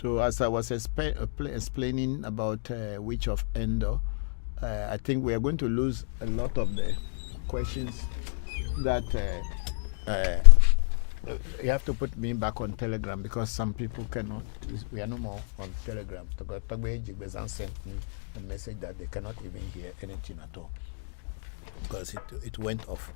So as I was explaining about Witch of Endor, I think we are going to lose a lot of the questions that you have to put me back on Telegram because some people cannot. We are no more on Telegram. Togbe Jigbezan sent me a message that they cannot even hear anything at all because it went off.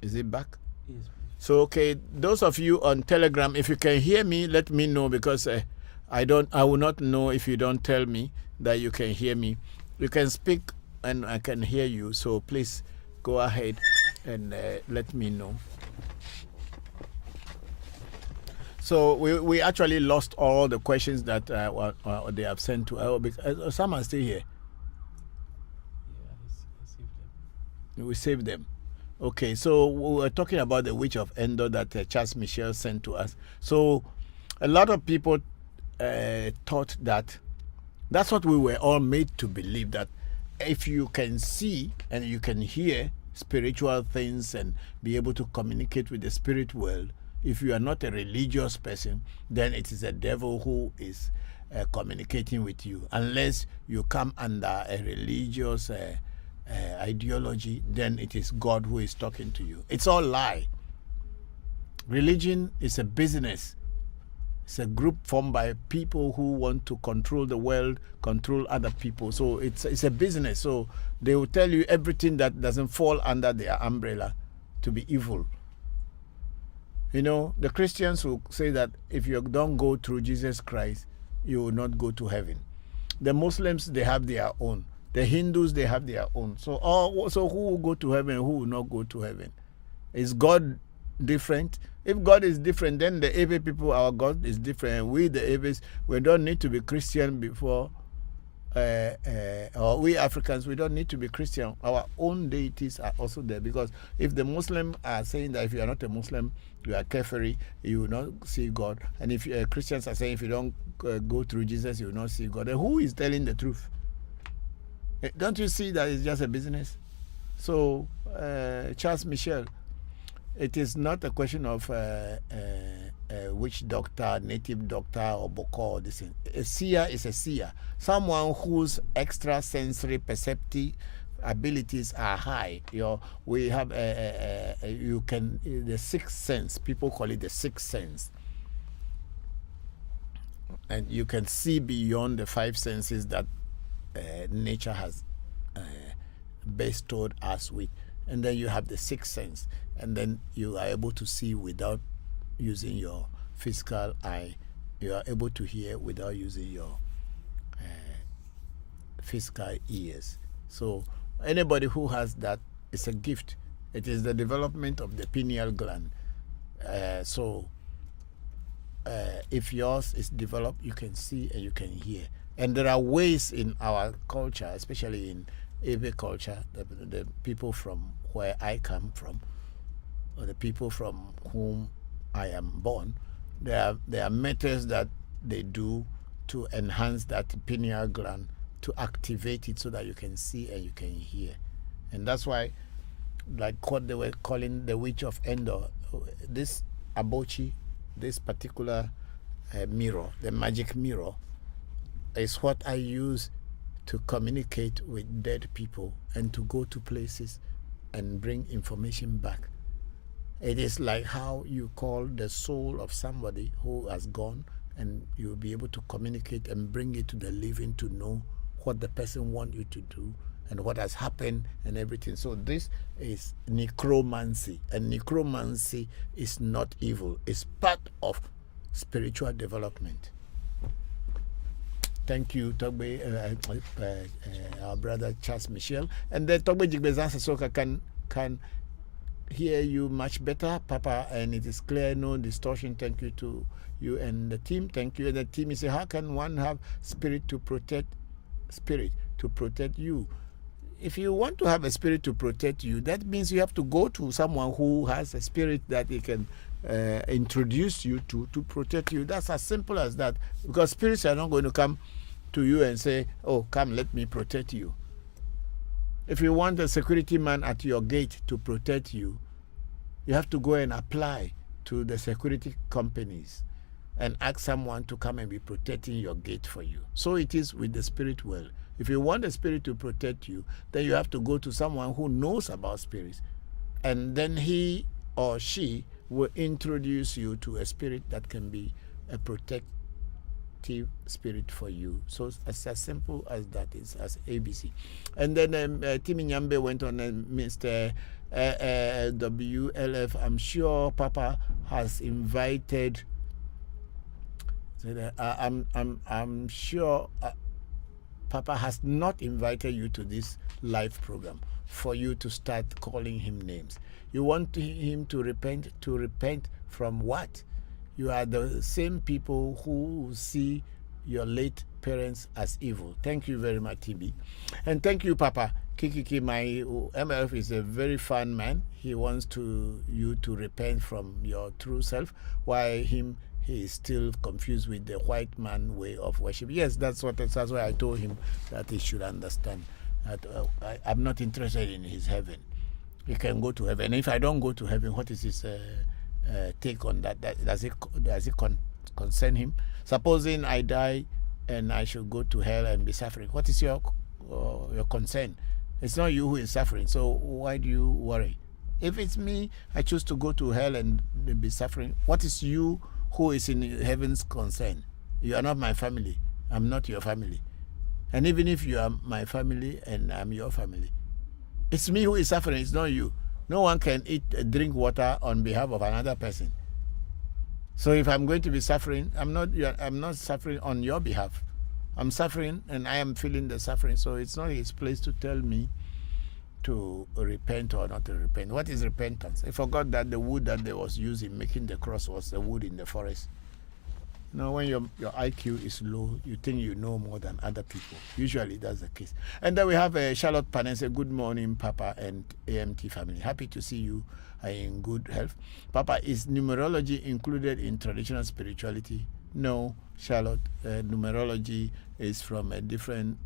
Is it back? Yes, please. So, okay, those of you on Telegram, if you can hear me, let me know because I will not know if you don't tell me that you can hear me. You can speak and I can hear you. So please go ahead and let me know. So we actually lost all the questions that they have sent to us. Some are still here. Yeah, I saved them. We saved them. Okay, so we were talking about the Witch of Endor that Charles Michel sent to us. So a lot of people thought that that's what we were all made to believe, that if you can see and you can hear spiritual things and be able to communicate with the spirit world, if you are not a religious person, then it is a devil who is communicating with you. Unless you come under a religious ideology, then it is God who is talking to you. It's all lie. Religion is a business. It's a group formed by people who want to control the world, control other people. So it's a business. So they will tell you everything that doesn't fall under their umbrella to be evil. You know, the Christians will say that if you don't go through Jesus Christ, you will not go to heaven. The Muslims, they have their own. The Hindus, they have their own. So who will go to heaven, who will not go to heaven? Is God different? If God is different, then the Ewe people, our God is different. We, the Ewes, we don't need to be Christian before, or we Africans, we don't need to be Christian. Our own deities are also there, because if the Muslims are saying that if you are not a Muslim, you are kafiri, you will not see God. And if Christians are saying if you don't go through Jesus, you will not see God. Then who is telling the truth? Don't you see that it's just a business? So, Charles Michel, it is not a question of witch doctor, native doctor, or Bokor. This thing. A seer is a seer. Someone whose extrasensory perceptive abilities are high. We have the sixth sense. People call it the sixth sense, and you can see beyond the five senses that nature has bestowed us with. And then you have the sixth sense, and then you are able to see without using your physical eye. You are able to hear without using your physical ears. So anybody who has that is a gift. It is the development of the pineal gland. If yours is developed, you can see and you can hear. And there are ways in our culture, especially in Ewe culture, the people from where I come from, or the people from whom I am born, there are methods that they do to enhance that pineal gland, to activate it so that you can see and you can hear. And that's why, like what they were calling the Witch of Endor, this Abochi, this particular mirror, the magic mirror, is what I use to communicate with dead people and to go to places and bring information back. It is like how you call the soul of somebody who has gone, and you'll be able to communicate and bring it to the living to know what the person wants you to do and what has happened and everything. So this is necromancy, and necromancy is not evil. It's part of spiritual development. Thank you, Togbe, our brother Charles Michel. And then Togbe Jigbezan Soka can hear you much better, Papa, and it is clear, no distortion. Thank you to you and the team. Thank you. And the team is, how can one have spirit to protect you? If you want to have a spirit to protect you, that means you have to go to someone who has a spirit that he can introduce you to protect you. That's as simple as that. Because spirits are not going to come to you and say, oh, come, let me protect you. If you want a security man at your gate to protect you, you have to go and apply to the security companies and ask someone to come and be protecting your gate for you. So it is with the spirit world. If you want the spirit to protect you, then you have to go to someone who knows about spirits. And then he or she will introduce you to a spirit that can be a protective spirit for you. So it's as simple as that. It's as ABC. And then Timi Nyambe went on, and Mr. WLF, I'm sure Papa has invited. I'm sure Papa has not invited you to this live program for you to start calling him names. You want him to repent from what? You are the same people who see your late parents as evil. Thank you very much, TB. And thank you, Papa. Kikiki, my MLF is a very fun man. He wants you to repent from your true self, while he is still confused with the white man way of worship. Yes, that's why I told him that he should understand that I'm not interested in his heaven. He can go to heaven. If I don't go to heaven, what is his take on that? Does it concern him? Supposing I die and I should go to hell and be suffering, what is your concern? It's not you who is suffering, so why do you worry? If it's me, I choose to go to hell and be suffering. What is you who is in heaven's concern? You are not my family. I'm not your family. And even if you are my family and I'm your family, it's me who is suffering. It's not you. No one can drink water on behalf of another person. So if I'm going to be suffering, I'm not suffering on your behalf. I'm suffering and I am feeling the suffering. So it's not his place to tell me to repent or not to repent. What is repentance? I forgot that the wood that they was used in making the cross was the wood in the forest. Now, when your IQ is low, you think you know more than other people. Usually, that's the case. And then we have Charlotte Panese. Good morning, Papa and AMT family. Happy to see you in good health. Papa, is numerology included in traditional spirituality? No, Charlotte. Numerology is from a different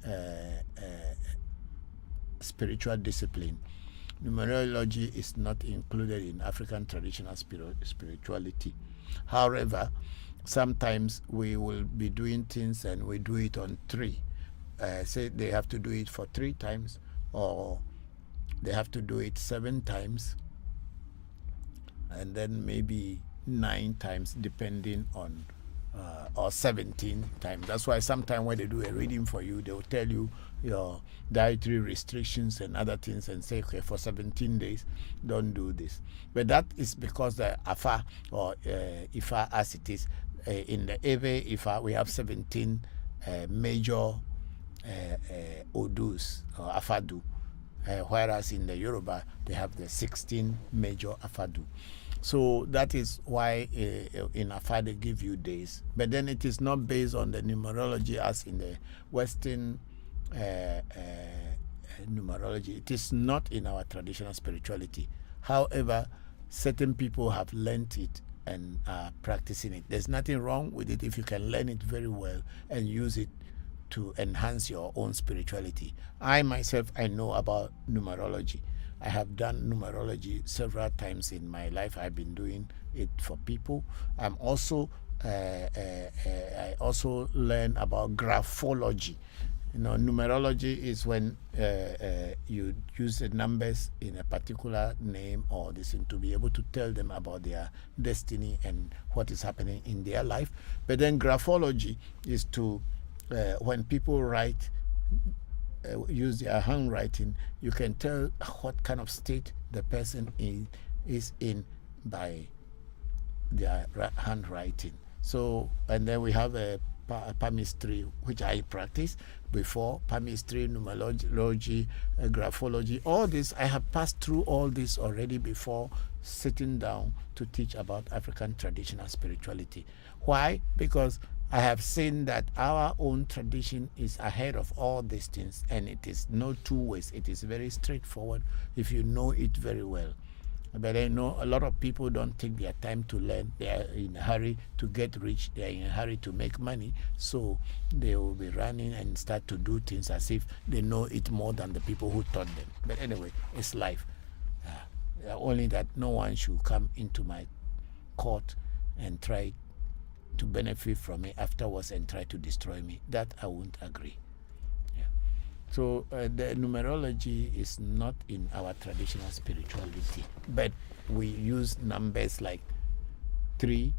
spiritual discipline. Numerology is not included in African traditional spirituality. However, sometimes we will be doing things and we do it on 3. Say they have to do it for 3 times, or they have to do it 7 times, and then maybe 9 times, depending on, or 17 times. That's why sometimes when they do a reading for you, they will tell you your dietary restrictions and other things and say, okay, for 17 days, don't do this. But that is because the Afa, or Ifa as it is, in the Ewe Ifa, we have 17 major Odus, or Afadu, whereas in the Yoruba, they have the 16 major Afadu. So that is why in Afa they give you days. But then it is not based on the numerology as in the Western numerology. It is not in our traditional spirituality. However, certain people have learnt it and are practicing it. There's nothing wrong with it if you can learn it very well and use it to enhance your own spirituality. I myself, I know about numerology. I have done numerology several times in my life. I've been doing it for people. I'm also I also learned about graphology. Numerology is when you use the numbers in a particular name or this thing to be able to tell them about their destiny and what is happening in their life. But then graphology is to when people write, use their handwriting, you can tell what kind of state the person is in by their handwriting. So, and then we have a palmistry, which I practiced before, palmistry, numerology, graphology, all this. I have passed through all this already before sitting down to teach about African traditional spirituality. Why? Because I have seen that our own tradition is ahead of all these things, and it is no two ways. It is very straightforward if you know it very well. But I know a lot of people don't take their time to learn. They are in a hurry to get rich. They are in a hurry to make money. So they will be running and start to do things as if they know it more than the people who taught them. But anyway, it's life. Only that no one should come into my court and try to benefit from it afterwards and try to destroy me. That I won't agree. So the numerology is not in our traditional spirituality, but we use numbers like 3.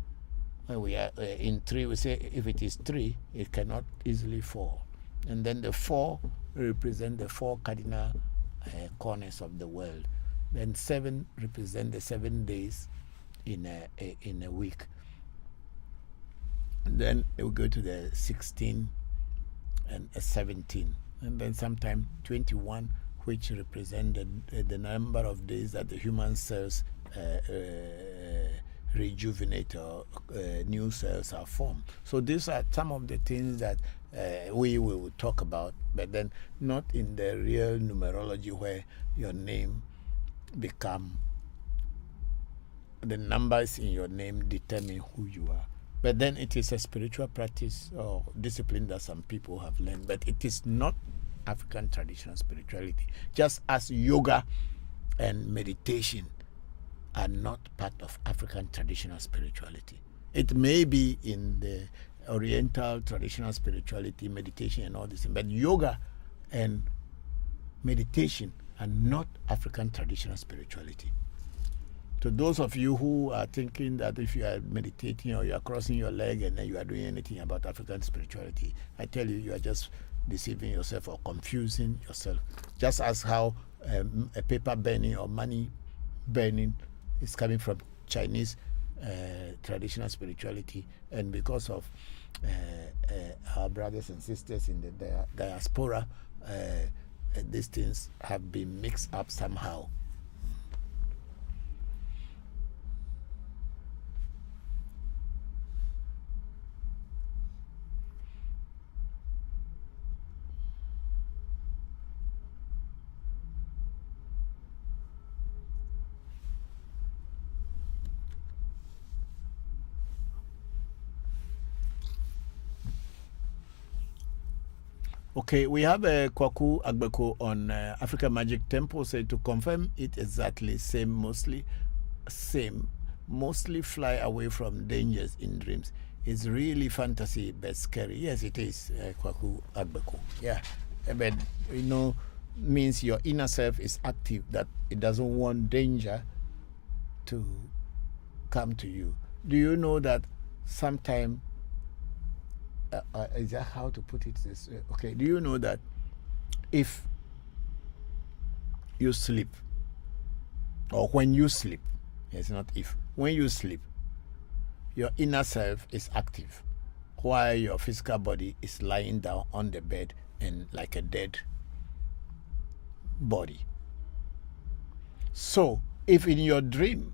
When we are in 3, we say if it is 3, it cannot easily fall. And then the 4 represent the 4 cardinal corners of the world. Then 7 represent the 7 days in a week. And then we go to the 16 and 17. And then sometime 21, which represent the number of days that the human cells rejuvenate or new cells are formed. So these are some of the things that we will talk about, but then not in the real numerology where your name become, the numbers in your name determine who you are. But then it is a spiritual practice or discipline that some people have learned, but it is not African traditional spirituality. Just as yoga and meditation are not part of African traditional spirituality. It may be in the Oriental traditional spirituality, meditation and all this, but yoga and meditation are not African traditional spirituality. To those of you who are thinking that if you are meditating or you are crossing your leg and then you are doing anything about African spirituality, I tell you, you are just deceiving yourself or confusing yourself. Just as how a paper burning or money burning is coming from Chinese traditional spirituality, and because of our brothers and sisters in the diaspora, these things have been mixed up somehow. Okay, we have a Kwaku Agbeko on African Magic Temple, say to confirm it exactly mostly fly away from dangers in dreams. It's really fantasy but scary. Yes, it is, Kwaku Agbeko. Yeah, but means your inner self is active, that it doesn't want danger to come to you. Do you know that sometimes is that how to put it this way? Okay, do you know that if you sleep, or when you sleep, it's not if, when you sleep, your inner self is active while your physical body is lying down on the bed and like a dead body. So if in your dream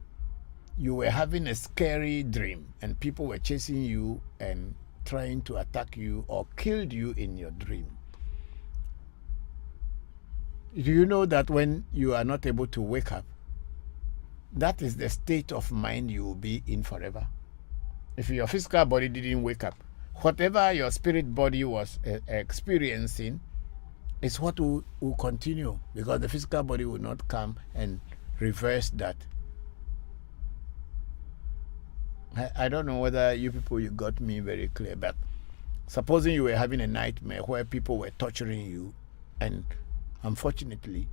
you were having a scary dream and people were chasing you and trying to attack you or killed you in your dream, do you know that when you are not able to wake up, that is the state of mind you will be in forever? If your physical body didn't wake up, whatever your spirit body was experiencing is what will continue, because the physical body will not come and reverse that. I don't know whether you people you got me very clear, but supposing you were having a nightmare where people were torturing you, and unfortunately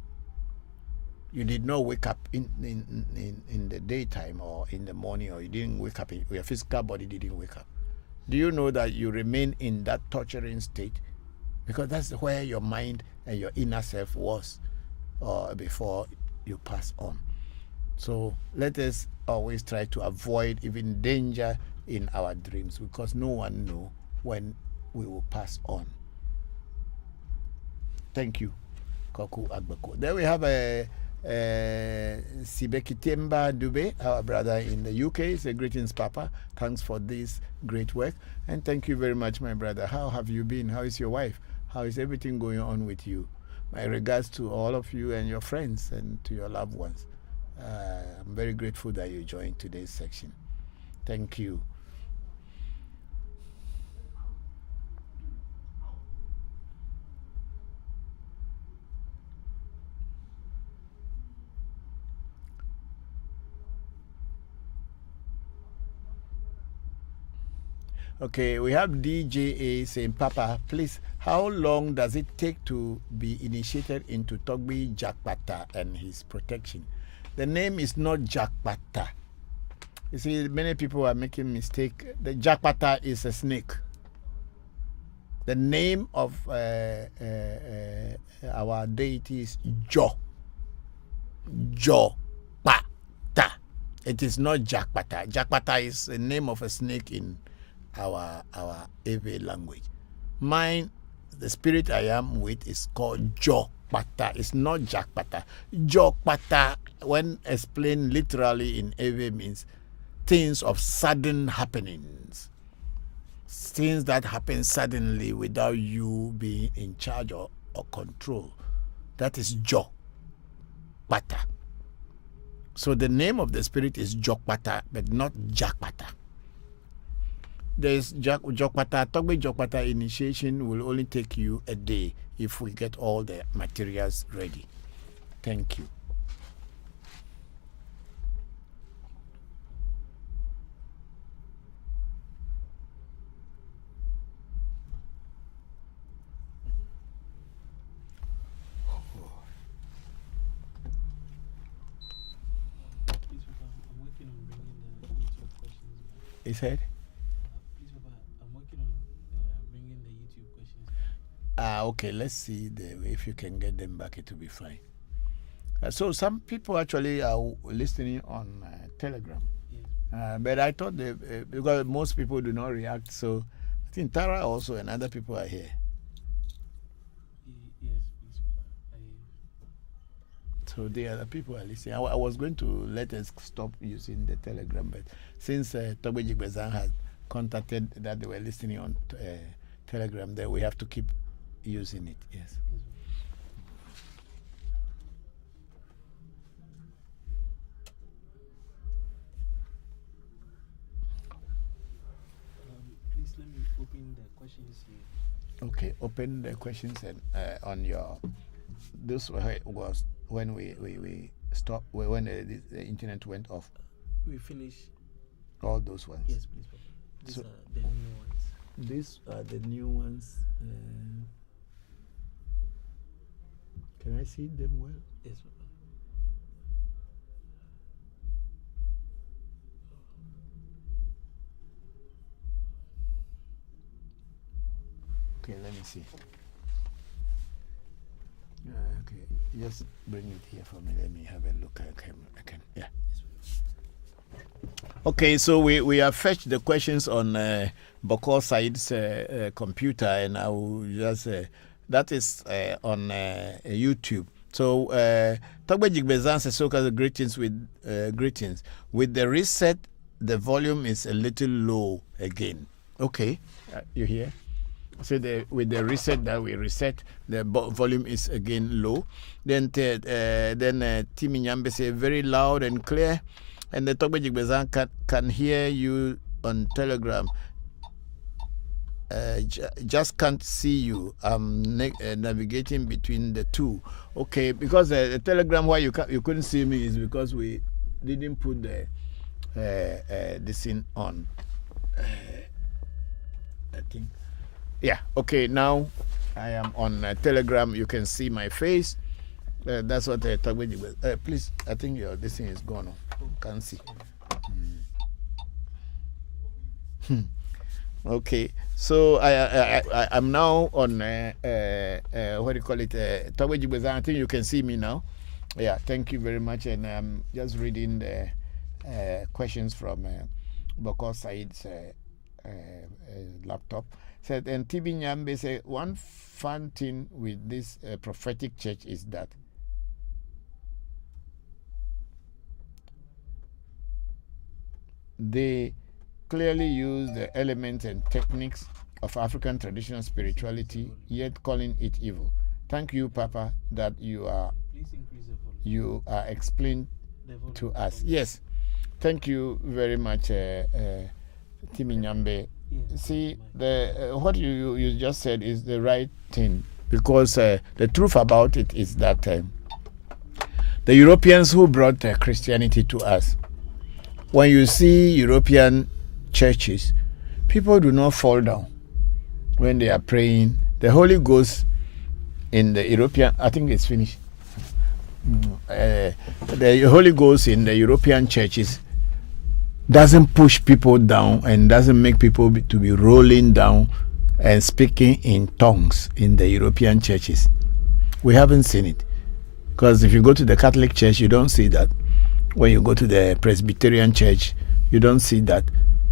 you did not wake up in the daytime or in the morning, or you didn't wake up, your physical body didn't wake up. Do you know that you remain in that torturing state? Because that's where your mind and your inner self was before you pass on. So let us always try to avoid even danger in our dreams, because no one knows when we will pass on. Thank you, Koku Agbako. There we have a Sibekitemba Dube, our brother in the UK. Say greetings, Papa. Thanks for this great work. And thank you very much, my brother. How have you been? How is your wife? How is everything going on with you? My regards to all of you and your friends and to your loved ones. I'm very grateful that you joined today's section. Thank you. Okay, we have DJA saying, Papa, please, how long does it take to be initiated into Togbi Jakpata and his protection? The name is not Jakpata. You see, many people are making mistake. The Jakpata is a snake. The name of our deity is Jo. Pata. It is not Jakpata. Jakpata is the name of a snake in our Ewe language. Mine, the spirit I am with, is called Jokpata. It's not Jakpata. Jokpata, when explained literally in Ewe, means things of sudden happenings. Things that happen suddenly without you being in charge or control. That is Jokpata. So the name of the spirit is Jokpata, but not Jakpata. There's Jokpata, Togbe Jokpata initiation will only take you a day if we get all the materials ready. Thank you. He said? Okay, let's see if you can get them back, it will be fine. So some people actually are listening on Telegram. But I thought because most people do not react, so I think Tara also and other people are here. Yes, please, Papa. So the other people are listening. I was going to let us stop using the Telegram, but since Togbe Jigbezan has contacted that they were listening on Telegram, then we have to keep using it. Yes. Please let me open the questions here. Okay, open the questions and on your. This was when we stopped, when the internet went off. We finish all those ones. Yes, please, Papa. These are the new ones. These are the new ones. Can I see them well? Yes, Papa. Okay, let me see. Okay, just bring it here for me. Let me have a look. I can. Yeah. Okay, so we have fetched the questions on Bokor Said's computer, and I will just that is on YouTube. So Togbe Jigbezan Sesoka, greetings with the reset. The volume is a little low again. Okay, you hear? So with the reset that we reset, the volume is again low. Then Timi Nyambe say very loud and clear, and the Togbe Jigbezan can hear you on Telegram. Just can't see you. I'm navigating between the two. Okay, because the Telegram why you couldn't see me is because we didn't put the this thing on. I think. Yeah. Okay. Now I am on Telegram. You can see my face. That's what I talk with you. Please, I think this thing is gone. Can't see. Okay. So I'm now on what do you call it? Talk with you. I think you can see me now. Yeah. Thank you very much. And I'm just reading the questions from Bokor Said's laptop. Said, and TB Nyambe said, one fun thing with this prophetic church is that they clearly use the elements and techniques of African traditional spirituality, yet calling it evil. Thank you, Papa, that you are explained to us. Yes, thank you very much, Timi Nyambe. See, what you just said is the right thing, because the truth about it is that the Europeans who brought Christianity to us, when you see European churches, people do not fall down when they are praying. The Holy Ghost in the European, I think it's finished. The Holy Ghost in the European churches doesn't push people down and doesn't make people to be rolling down and speaking in tongues in the European churches. We haven't seen it, because if you go to the Catholic Church, you don't see that. When you go to the Presbyterian Church, you don't see that.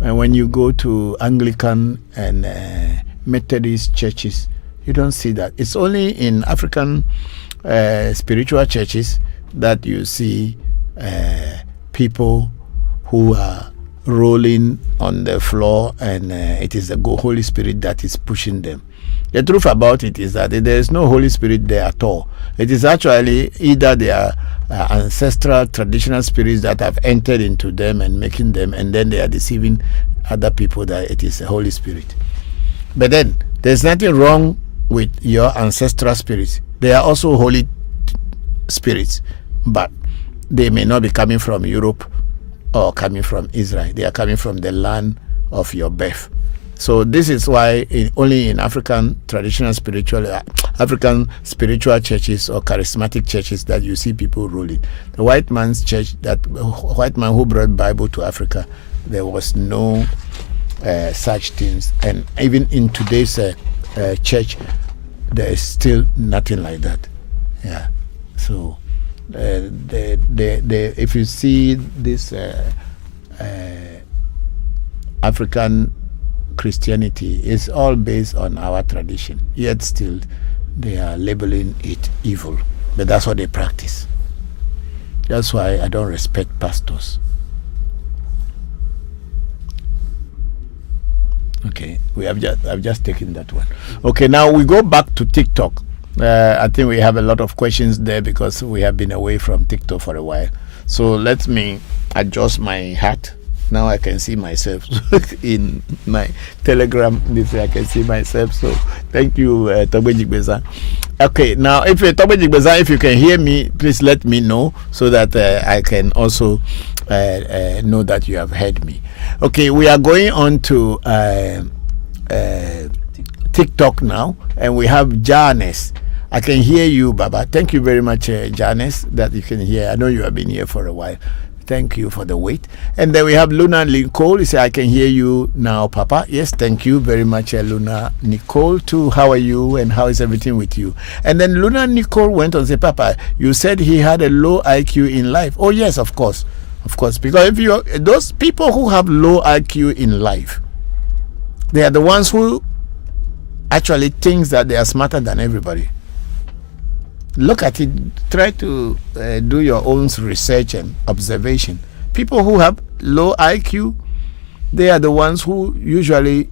And when you go to Anglican and Methodist churches, you don't see that. It's only in African spiritual churches that you see people who are rolling on the floor, and it is the Holy Spirit that is pushing them. The truth about it is that there is no Holy Spirit there at all. It is actually either they are ancestral traditional spirits that have entered into them and making them, and then they are deceiving other people that it is the Holy Spirit. But then there's nothing wrong with your ancestral spirits. They are also holy spirits, but they may not be coming from Europe or coming from Israel. They are coming from the land of your birth. So this is why only in African traditional African spiritual churches or charismatic churches that you see people ruling. The white man's church, that white man who brought Bible to Africa, there was no such things. And even in today's church, there is still nothing like that. Yeah. So if you see this African Christianity, is all based on our tradition, yet still they are labeling it evil. But that's what they practice. That's why I don't respect pastors. Okay, I've just taken that one. Okay, now we go back to TikTok. I think we have a lot of questions there because we have been away from TikTok for a while. So let me adjust my hat. Now I can see myself in my Telegram. I can see myself. So thank you, Togbe Jigbeza. Okay, now if Togbe Jigbeza, if you can hear me, please let me know so that I can also know that you have heard me. Okay, we are going on to TikTok now, and we have Janice. I can hear you, Baba. Thank you very much, Janice, that you can hear. I know you have been here for a while. Thank you for the wait. And then we have Luna Nicole. He said, I can hear you now, Papa. Yes, thank you very much, Luna Nicole, too. How are you and how is everything with you? And then Luna Nicole went on and said, Papa, you said he had a low IQ in life. Oh, yes, of course. Of course. Because if you those people who have low IQ in life, they are the ones who actually think that they are smarter than everybody. Look at it. Try to do your own research and observation. People who have low IQ, they are the ones who usually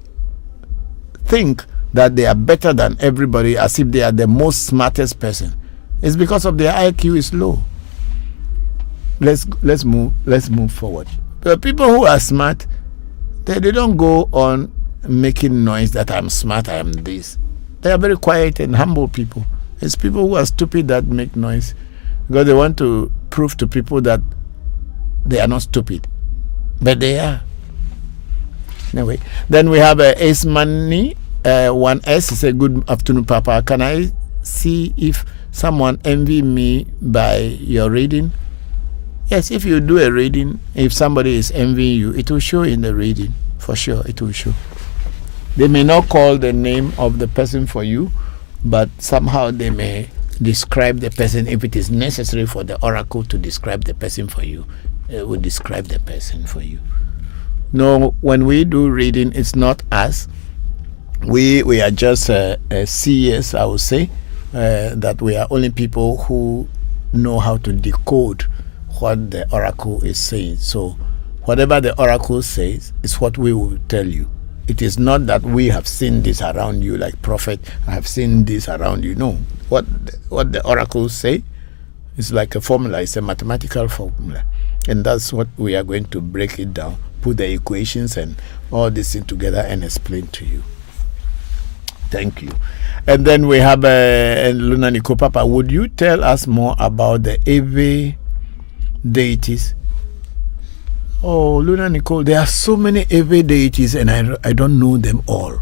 think that they are better than everybody, as if they are the most smartest person. It's because of their IQ is low. Let's move forward. The people who are smart, they don't go on making noise that I'm smart, I am this. They are very quiet and humble people. It's people who are stupid that make noise because they want to prove to people that they are not stupid. but they are. Anyway, then we have Ace Money. 1S is a good afternoon, Papa. Can I see if someone envy me by your reading? Yes, if you do a reading, if somebody is envying you, it will show in the reading. For sure, it will show. They may not call the name of the person for you, but somehow they may describe the person. If it is necessary for the oracle to describe the person for you, it will describe the person for you. No, when we do reading, it's not us. We are just seers, I would say, that we are only people who know how to decode what the oracle is saying. So whatever the oracle says is what we will tell you. It is not that we have seen this around you, like prophet, I have seen this around you. No, what the oracles say is like a formula. It's a mathematical formula, and that's what we are going to break it down, put the equations and all this thing together and explain to you. Thank you. And then we have Luna Nico. Papa, would you tell us more about the Eve deities? Oh, Luna Nicole, there are so many Eve deities and I don't know them all.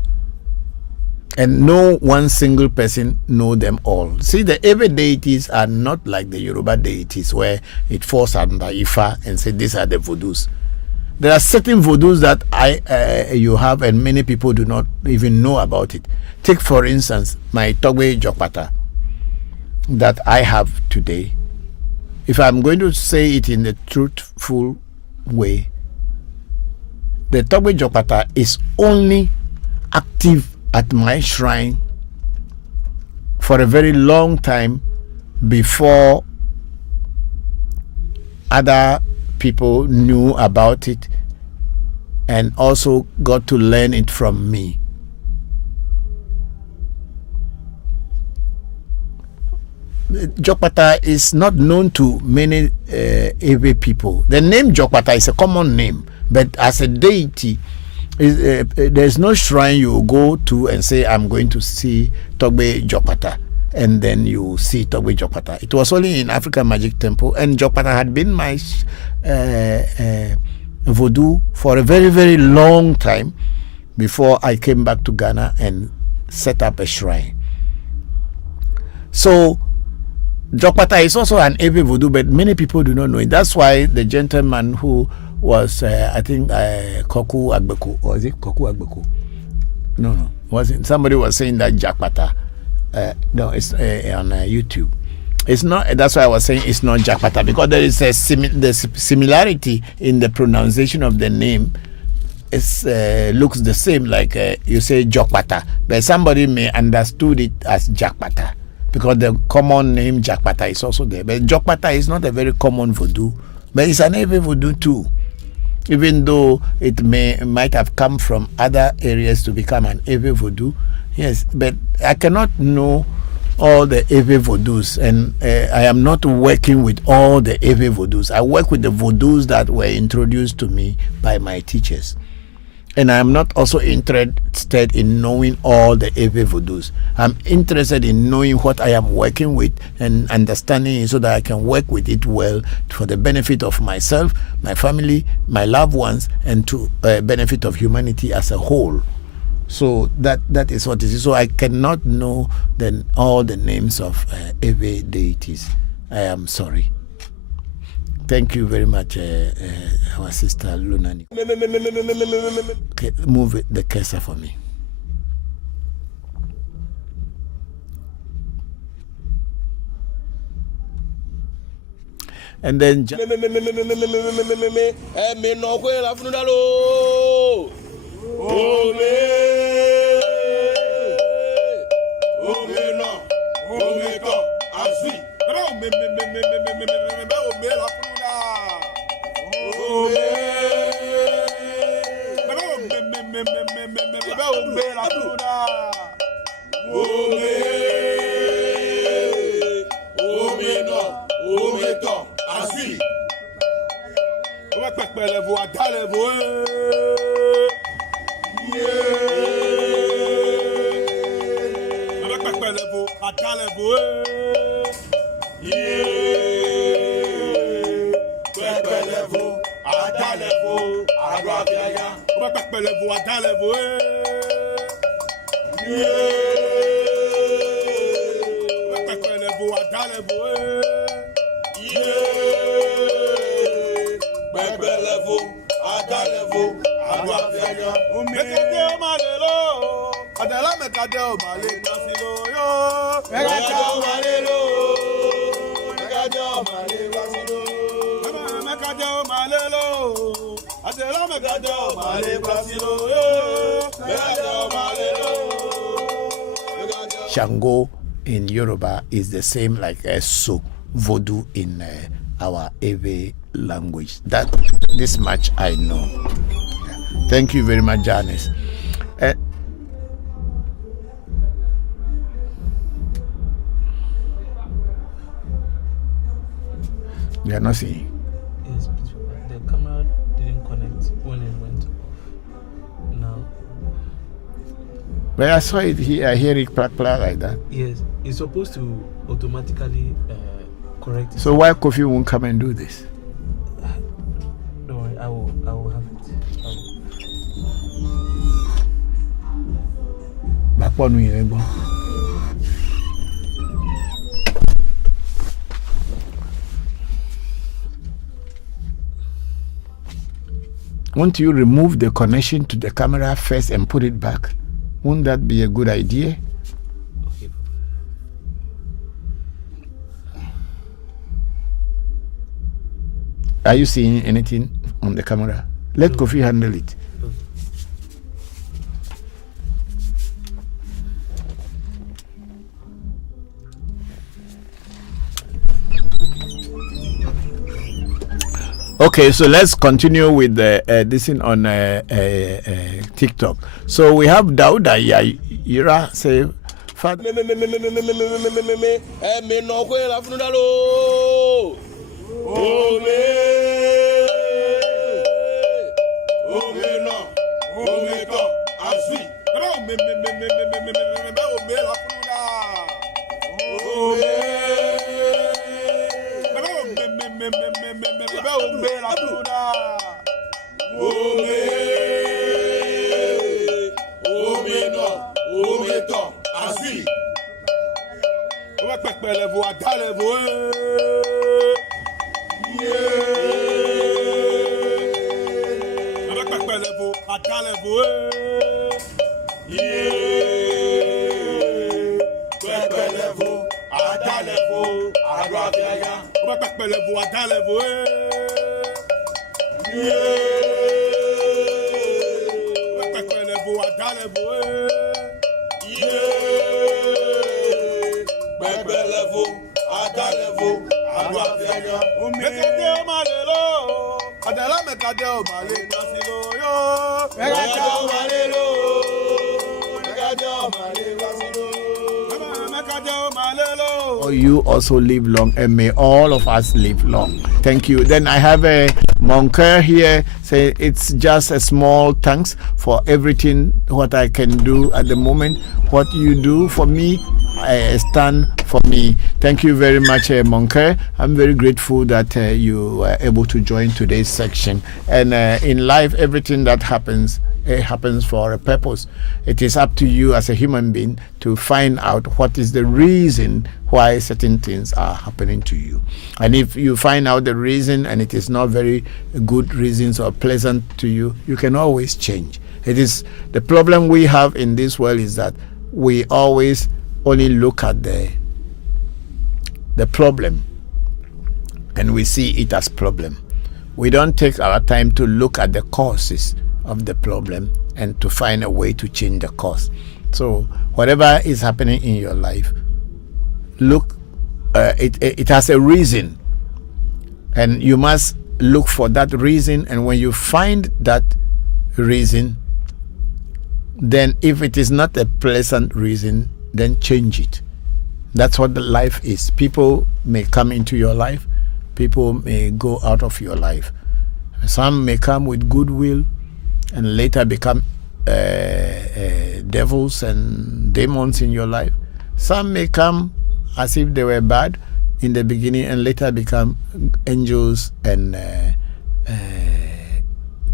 And no one single person know them all. See, the Eve deities are not like the Yoruba deities where it falls under Ifa and say these are the voodoos. There are certain voodoos that you have and many people do not even know about it. Take, for instance, my Togbe Jokpata that I have today. If I'm going to say it in a truthful way, the Togbe Jokpata is only active at my shrine for a very long time before other people knew about it and also got to learn it from me. Jokpata is not known to many Ewe people. The name Jokpata is a common name, but as a deity, there's no shrine you go to and say, I'm going to see Togbe Jokpata, and then you see Togbe Jokpata. It was only in African Magic Temple, and Jokpata had been my voodoo for a very, very long time before I came back to Ghana and set up a shrine. So Jokpata is also an Ewe voodoo, but many people do not know it. That's why the gentleman who was, I think, Koku Agbeku, or is it Koku Agbeku? No, was it? Somebody was saying that Jakpata. No, it's on YouTube. It's not. That's why I was saying it's not Jakpata, because there is a similarity in the pronunciation of the name. It looks the same, like you say Jokpata, but somebody may understood it as Jakpata, because the common name Jakpata is also there. But Jokpata is not a very common voodoo, but it's an Ewe voodoo too. Even though it might have come from other areas to become an Ewe voodoo, yes. But I cannot know all the Ewe voodoos, and I am not working with all the Ewe voodoos. I work with the voodoos that were introduced to me by my teachers. And I am not also interested in knowing all the Ewe voodoos. I'm interested in knowing what I am working with and understanding it so that I can work with it well for the benefit of myself, my family, my loved ones, and to benefit of humanity as a whole. So that is what it is. So I cannot know all the names of Ewe deities. I am sorry. Thank you very much, our sister Lunani. Okay, move the cursor for me. And then Shango in Yoruba is the same like So, Voodoo in our Ewe language. This much I know. Yeah. Thank you very much, Janice. You are not seeing? Yes, please. The camera didn't connect when it went off. Now. But I saw it here. I hear it clack like that. Yes, it's supposed to automatically correct it. So why Kofi won't come and do this? Don't worry, I will have it. Back one way, won't you remove the connection to the camera first and put it back? Won't that be a good idea? Okay. Are you seeing anything on the camera? Let Kofi handle it. Okay, so let's continue with this thing on TikTok. So we have Dauda Yira say, Father. You also live long, and may all of us live long. Thank you. Then I have a Monker here say it's just a small thanks for everything what I can do at the moment. What you do for me, stand for me. Thank you very much, Monker. I'm very grateful that you were able to join today's section. And in life, everything that happens, it happens for a purpose. It is up to you as a human being to find out what is the reason why certain things are happening to you. And if you find out the reason and it is not very good reasons or pleasant to you, you can always change. It is the problem we have in this world is that we always only look at the problem and we see it as problem. We don't take our time to look at the causes of the problem and to find a way to change the cause. So whatever is happening in your life, look, it has a reason, and you must look for that reason. And when you find that reason, then if it is not a pleasant reason, then change it. That's what the life is. People may come into your life, people may go out of your life. Some may come with goodwill and later become devils and demons in your life. Some may come as if they were bad in the beginning and later become angels and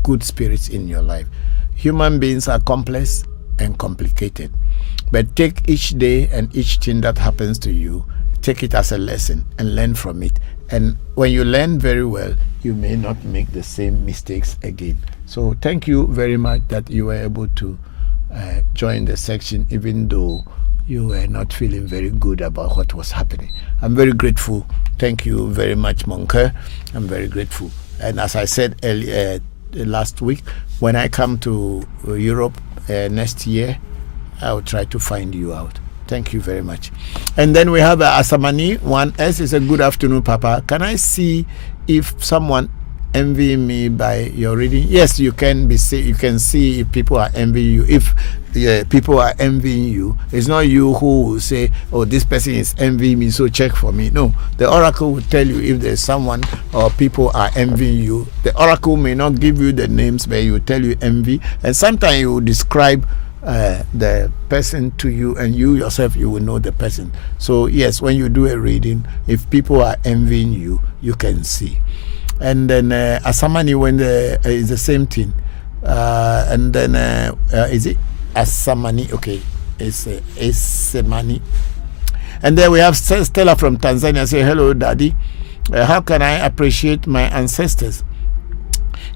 good spirits in your life. Human beings are complex and complicated, but take each day and each thing that happens to you, take it as a lesson and learn from it. And when you learn very well, you may not make the same mistakes again. So thank you very much that you were able to join the section, even though you were not feeling very good about what was happening. I'm very grateful. Thank you very much, Monker. I'm very grateful. And as I said earlier, last week, when I come to Europe next year, I will try to find you out. Thank you very much. And then we have Asamani 1S. Is a good afternoon, Papa. Can I see if someone envying me by your reading? Yes, you can you can see if people are envying you. If people are envying you, it's not you who will say, oh, this person is envying me, so check for me. No, the oracle will tell you if there's someone or people are envying you. The oracle may not give you the names, but it will tell you envy. And sometimes it will describe the person to you, and you yourself, you will know the person. So yes, when you do a reading, if people are envying you, you can see. And then Asamani, when is the same thing. And then is it Asamani? Okay, it's Asamani. And then we have Stella from Tanzania. Say, hello, Daddy. How can I appreciate my ancestors?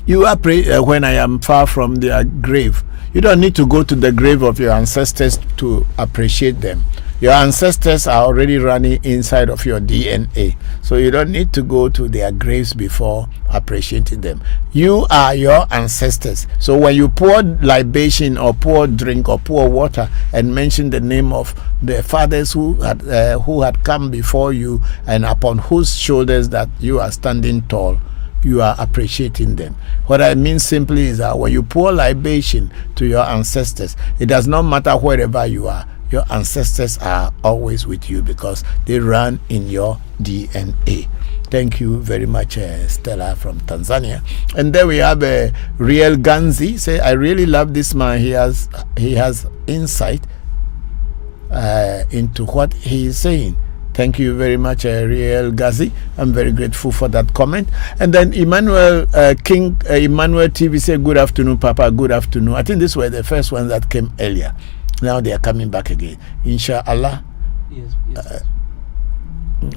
You appreciate when I am far from their grave. You don't need to go to the grave of your ancestors to appreciate them. Your ancestors are already running inside of your DNA. So you don't need to go to their graves before appreciating them. You are your ancestors. So when you pour libation or pour drink or pour water and mention the name of the fathers who had come before you and upon whose shoulders that you are standing tall, you are appreciating them. What I mean simply is that when you pour libation to your ancestors, it does not matter wherever you are. Your ancestors are always with you because they run in your DNA. Thank you very much, Stella from Tanzania. And then we have Riel Ganzi. Say, I really love this man. He has insight into what he is saying. Thank you very much, Riel Gazi. I'm very grateful for that comment. And then Emmanuel Emmanuel TV say, good afternoon, Papa. Good afternoon. I think these were the first ones that came earlier. Now they are coming back again. Inshallah. Yes.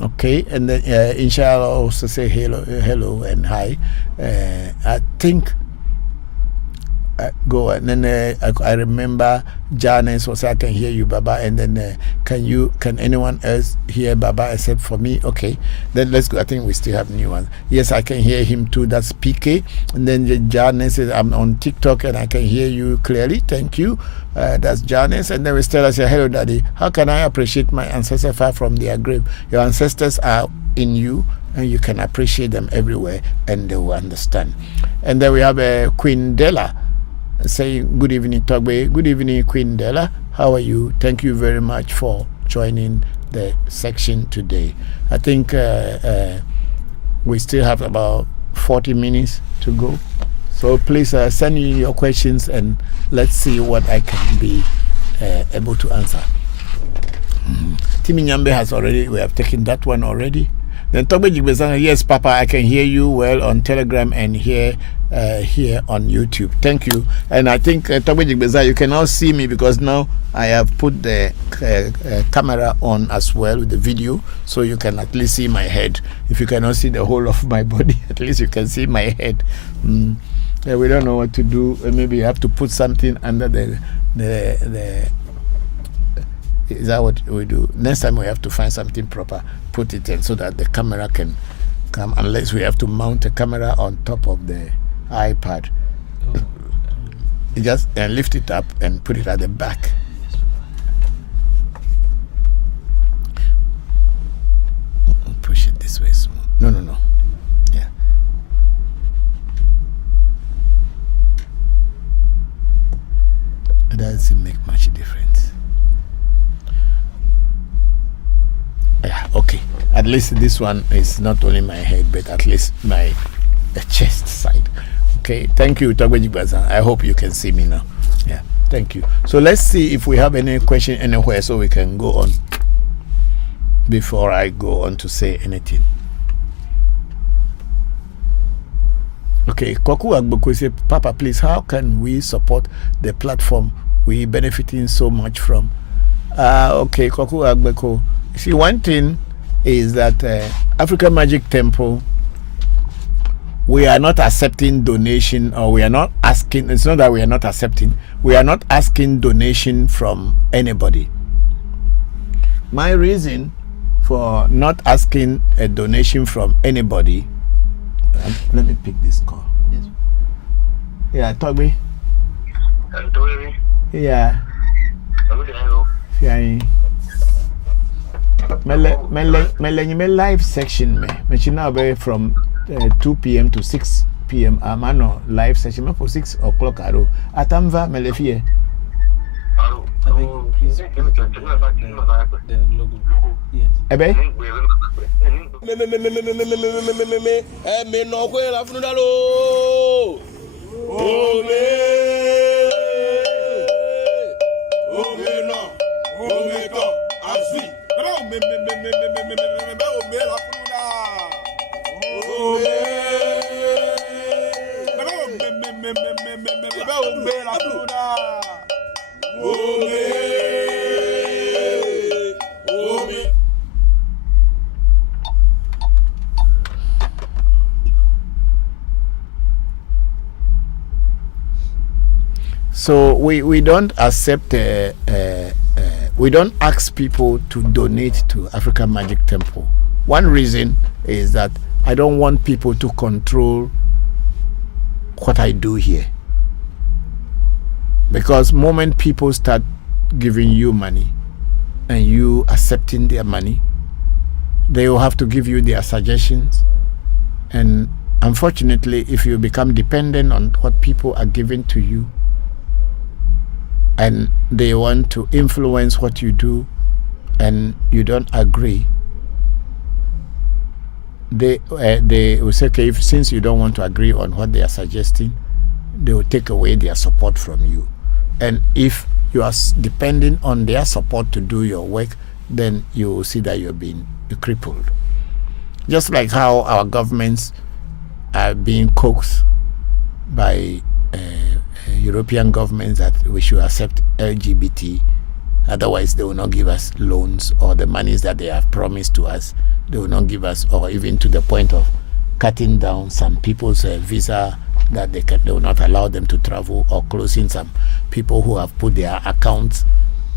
Okay. And then inshallah also say hello and hi. I think go, and then I remember Janice was, I can hear you, Baba, and then can anyone else hear Baba except for me? Okay, then let's go. I think we still have new ones. Yes, I can hear him too. That's PK. And then Janice says, I'm on TikTok and I can hear you clearly. Thank you. That's Janice. And then we still say, hello, Daddy. How can I appreciate my ancestors far from their grave? Your ancestors are in you, and you can appreciate them everywhere, and they will understand. And then we have Queen Della saying, good evening, Togbe. Good evening, Queen Della. How are you? Thank you very much for joining the section today. I think we still have about 40 minutes to go. So please send me your questions and let's see what I can be able to answer. Timi Nyambe has already, we have taken that one already. Then Togbe Jigbezanga, yes, Papa, I can hear you well on Telegram and here on YouTube. Thank you. And I think Togbe Jigbezanga, you can now see me because now I have put the camera on as well with the video, so you can at least see my head. If you cannot see the whole of my body, at least you can see my head. Yeah, we don't know what to do. Maybe you have to put something under the is that what we do? Next time we have to find something proper, put it in so that the camera can come, unless we have to mount a camera on top of the iPad. You just lift it up and put it at the back. Push it this way small. No. Yeah. It doesn't make much difference. Yeah, okay. At least this one is not only my head, but at least the chest side. Okay, thank you, Togbe Jigbezanga. I hope you can see me now. Yeah, thank you. So let's see if we have any question anywhere so we can go on before I go on to say anything. Okay, Koku Agboko say, Papa, please, how can we support the platform we benefiting so much from? Okay, Koku Agboko. See, one thing is that African Magic Temple, we are not accepting donation, or we are not asking. It's not that we are not accepting. We are not asking donation from anybody. My reason for not asking a donation from anybody. Let me pick this call. Yes. Yeah, Toby. Yeah. Yeah. Me live section me now be from 2 p.m. to 6 p.m. I'm on live session me for 6 o'clock aro. Atamva me le fie. I beg you, please put the logo. Yes. Ebe? Me no kwe la funudalo. Ome no. Ome ko. Asui. Me la funudalo. Ome la funudalo. So we don't accept, we don't ask people to donate to African Magic Temple. One reason is that I don't want people to control what I do here. Because moment people start giving you money and you accepting their money, they will have to give you their suggestions. And unfortunately, if you become dependent on what people are giving to you, and they want to influence what you do and you don't agree, they will say, okay, since you don't want to agree on what they are suggesting, they will take away their support from you. And if you are depending on their support to do your work, then you will see that you're being crippled. Just like how our governments are being coaxed by European governments that we should accept LGBT, otherwise they will not give us loans, or the monies that they have promised to us, they will not give us, or even to the point of cutting down some people's visa, that they will not allow them to travel, or closing some people who have put their accounts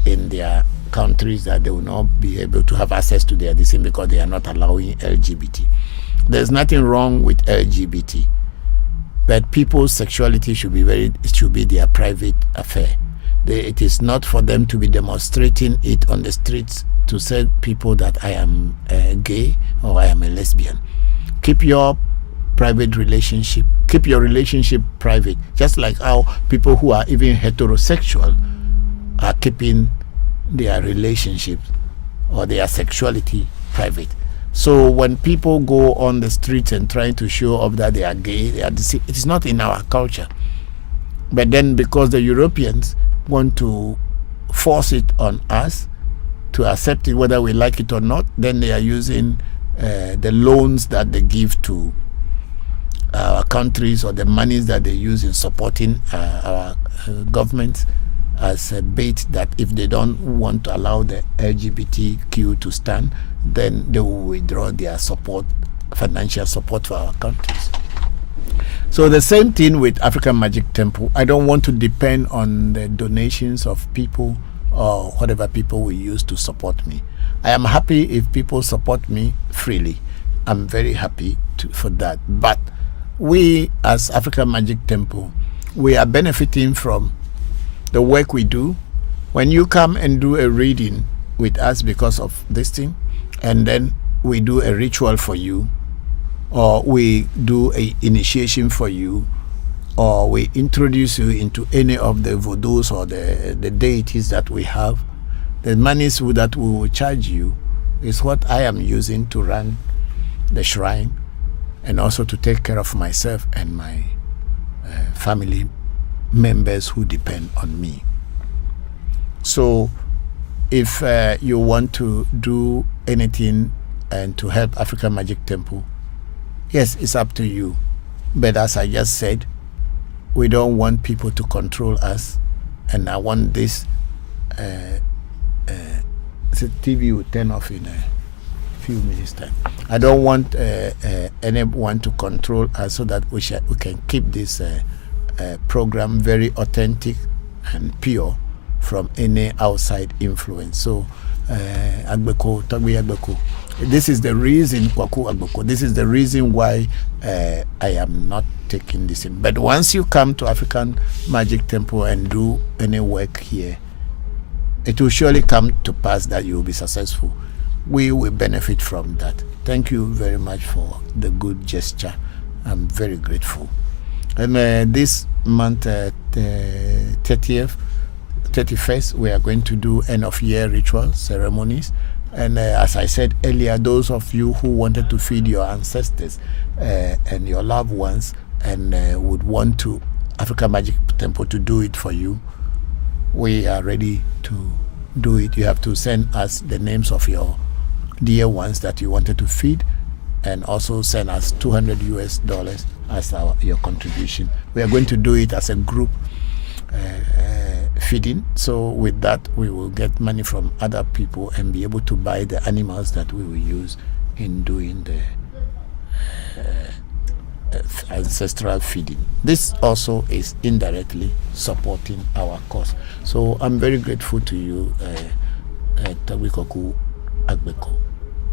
in their countries that they will not be able to have access to their decision because they are not allowing LGBT. There's nothing wrong with LGBT, but people's sexuality should be their private affair. It is not for them to be demonstrating it on the streets to say people that I am gay or I am a lesbian. Keep your private relationship, keep your relationship private, just like how people who are even heterosexual are keeping their relationships or their sexuality private. So when people go on the streets and trying to show off that they are gay, it is not in our culture. But then because the Europeans want to force it on us to accept it whether we like it or not, then they are using the loans that they give to our countries, or the monies that they use in supporting our governments, as a bait that if they don't want to allow the LGBTQ to stand, then they will withdraw their support, financial support for our countries. So the same thing with African Magic Temple. I don't want to depend on the donations of people or whatever people will use to support me. I am happy if people support me freely. I'm very happy for that. But we as African Magic Temple, we are benefiting from the work we do. When you come and do a reading with us because of this thing, and then we do a ritual for you, or we do an initiation for you, or we introduce you into any of the voodoos or the deities that we have, the monies that we will charge you is what I am using to run the shrine, and also to take care of myself and my family members who depend on me. So if you want to do anything and to help African Magic Temple, yes, it's up to you. But as I just said, we don't want people to control us, and I want this the TV will turn off in a few minutes time. I don't want anyone to control us, so that we can keep this program very authentic and pure from any outside influence. So Agbeko, Tagbe Agbeko, this is the reason, Kwaku Agbeko, this is the reason why I am not taking this in. But once you come to African Magic Temple and do any work here, it will surely come to pass that you will be successful. We will benefit from that. Thank you very much for the good gesture. I'm very grateful. And this month, 30th, 31st, we are going to do end of year ritual ceremonies. And as I said earlier, those of you who wanted to feed your ancestors and your loved ones and would want to African Magic Temple to do it for you, we are ready to do it. You have to send us the names of your dear ones that you wanted to feed, and also send us $200 as your contribution. We are going to do it as a group feeding. So with that, we will get money from other people and be able to buy the animals that we will use in doing the ancestral feeding. This also is indirectly supporting our cause. So I'm very grateful to you, Tawikoku Agbeko.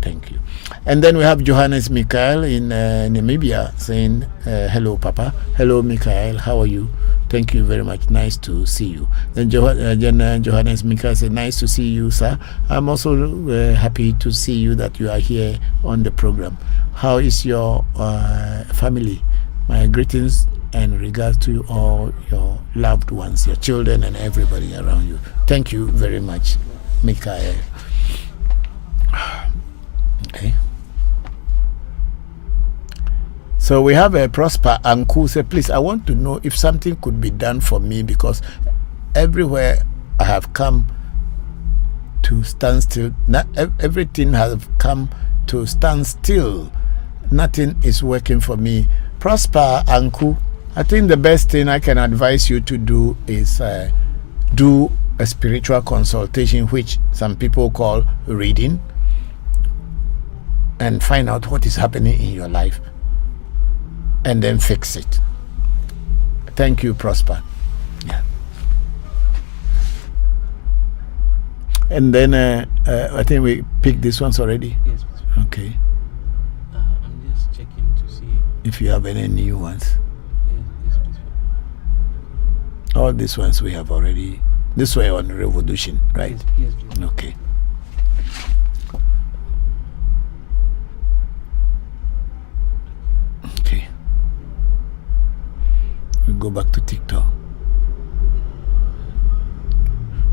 Thank you. And then we have Johannes Michael in Namibia saying, hello, Papa. Hello, Michael. How are you? Thank you very much. Nice to see you. Then Johannes Michael said, nice to see you, sir. I'm also happy to see you, that you are here on the program. How is your family? My greetings and regards to all your loved ones, your children and everybody around you. Thank you very much, Michael. Okay. So we have a Prosper Anku say, please, I want to know if something could be done for me, because everywhere I have come to stand still, not everything has come to stand still. Nothing is working for me. Prosper Anku, I think the best thing I can advise you to do is do a spiritual consultation, which some people call reading, and find out what is happening in your life and then fix it. Thank you, Prosper. Yeah. And then I think we picked these ones already. Yes, please. Okay. I'm just checking to see If you have any new ones. Yes, please. All these ones we have already. This way on revolution, right? Yes, please. Okay. Okay. We go back to TikTok.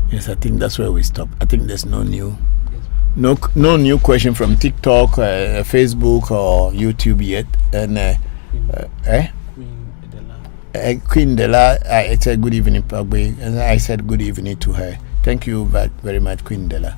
Yes, I think that's where we stop. I think there's no new new question from TikTok, Facebook or YouTube yet. And Queen Dela, I said good evening, Pagbe, and I said good evening to her. Thank you very much, Queen Dela.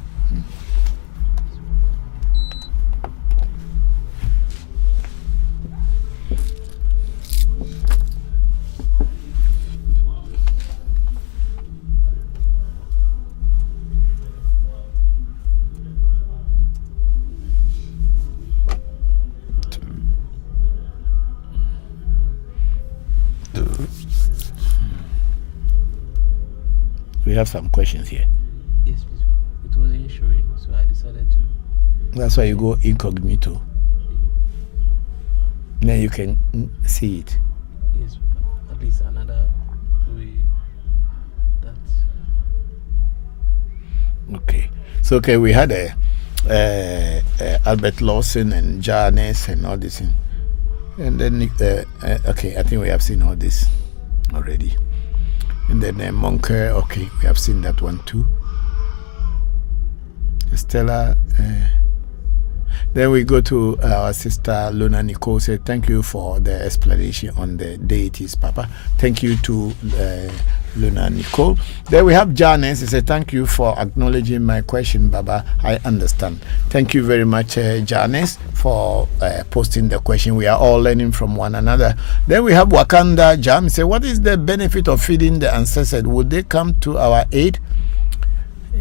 We have some questions here. Yes, please. It wasn't showing, so I decided to. That's why you go incognito. Then you can see it. Yes, at least another way. That's Okay. So okay, we had Albert Lawson and Jarnes and all this thing. And then okay, I think we have seen all this already. And then Monker, okay, we have seen that one too. Stella. Then we go to our sister Luna Nicole. Said, thank you for the explanation on the deities, Papa. Thank you to Luna Nicole. Then we have Janice. He said, thank you for acknowledging my question, Baba. I understand. Thank you very much, Janice, for posting the question. We are all learning from one another. Then we have Wakanda Jam. He said, what is the benefit of feeding the ancestors? Would they come to our aid?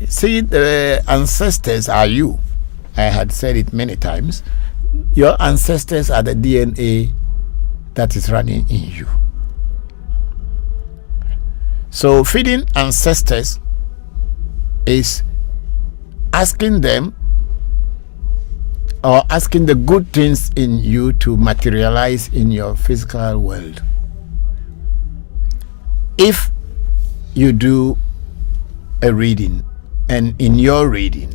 See, the ancestors are you. I had said it many times. Your ancestors are the DNA that is running in you. So feeding ancestors is asking them or asking the good things in you to materialize in your physical world. If you do a reading, and in your reading,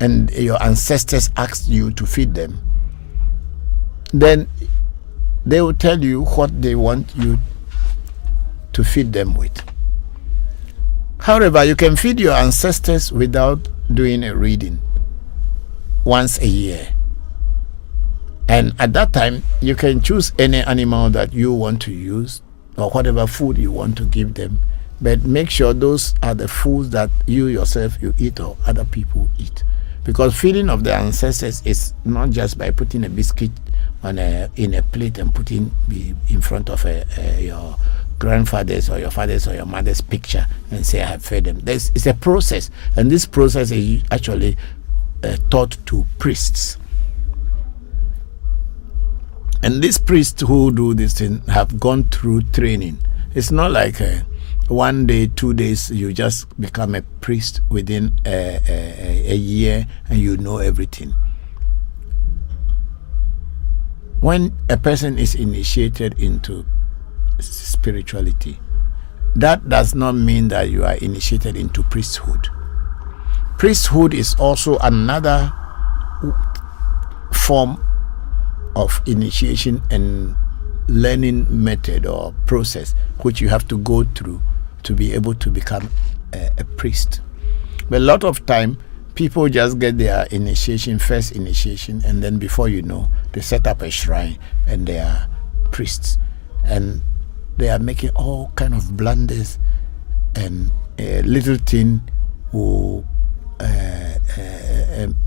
and your ancestors asked you to feed them, then they will tell you what they want you to feed them with. However, you can feed your ancestors without doing a reading once a year. And at that time, you can choose any animal that you want to use or whatever food you want to give them. But make sure those are the foods that you yourself you eat or other people eat. Because feeding of the ancestors is not just by putting a biscuit on in a plate and putting in front of your grandfather's or your father's or your mother's picture and say, I have fed them. It's a process, and this process is actually taught to priests. And these priests who do this thing have gone through training. It's not like 1 day, 2 days, you just become a priest within a year and you know everything. When a person is initiated into spirituality, that does not mean that you are initiated into priesthood. Priesthood is also another form of initiation and learning method or process which you have to go through to be able to become a priest. But a lot of time, people just get their initiation, first initiation, and then before you know, they set up a shrine and they are priests. And they are making all kind of blunders, and a little thing will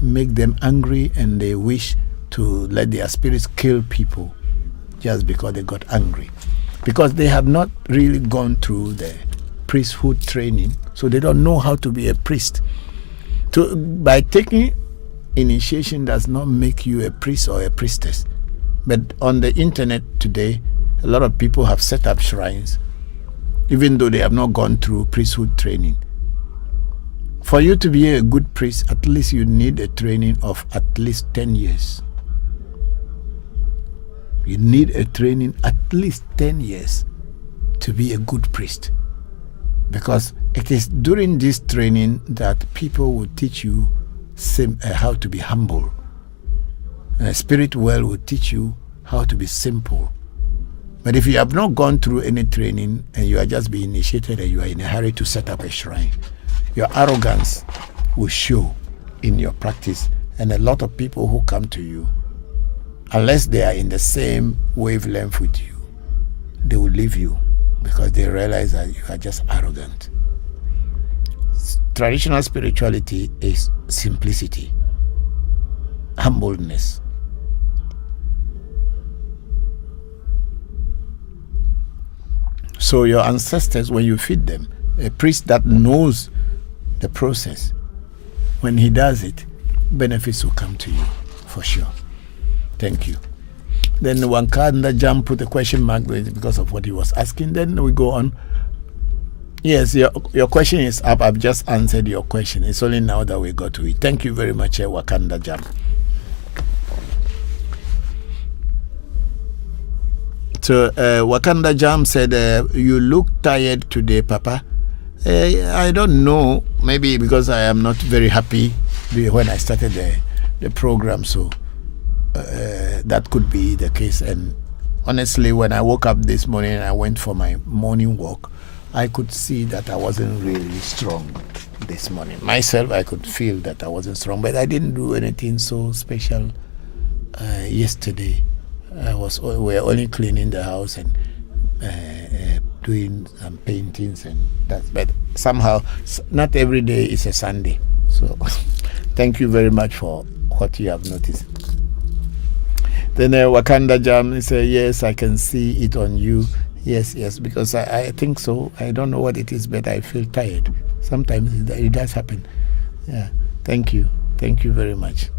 make them angry, and they wish to let their spirits kill people just because they got angry. Because they have not really gone through the priesthood training, so they don't know how to be a priest. By taking initiation does not make you a priest or a priestess. But on the internet today, a lot of people have set up shrines, even though they have not gone through priesthood training. For you to be a good priest, at least you need a training of at least 10 years. You need a training at least 10 years to be a good priest. Because it is during this training that people will teach you how to be humble. And a spirit world will teach you how to be simple. But if you have not gone through any training and you are just being initiated and you are in a hurry to set up a shrine, your arrogance will show in your practice. And a lot of people who come to you, unless they are in the same wavelength with you, they will leave you because they realize that you are just arrogant. Traditional spirituality is simplicity, humbleness. So your ancestors, when you feed them, a priest that knows the process, when he does it, benefits will come to you for sure. Thank you. Then Wankanda Jam put a question mark because of what he was asking. Then we go on. Yes, your question is up. I've just answered your question. It's only now that we got to it. Thank you very much, Wakanda Jam. So Wakanda Jam said, you look tired today, Papa. I don't know. Maybe because I am not very happy when I started the program. So that could be the case. And honestly, when I woke up this morning and I went for my morning walk, I could see that I wasn't really strong this morning. Myself, I could feel that I wasn't strong, but I didn't do anything so special yesterday. We were only cleaning the house and doing some paintings and that. But somehow, not every day is a Sunday. So thank you very much for what you have noticed. Then Wakanda Jam say, yes, I can see it on you. Yes, because I think so. I don't know what it is, but I feel tired. Sometimes it does happen. Yeah, thank you. Thank you very much.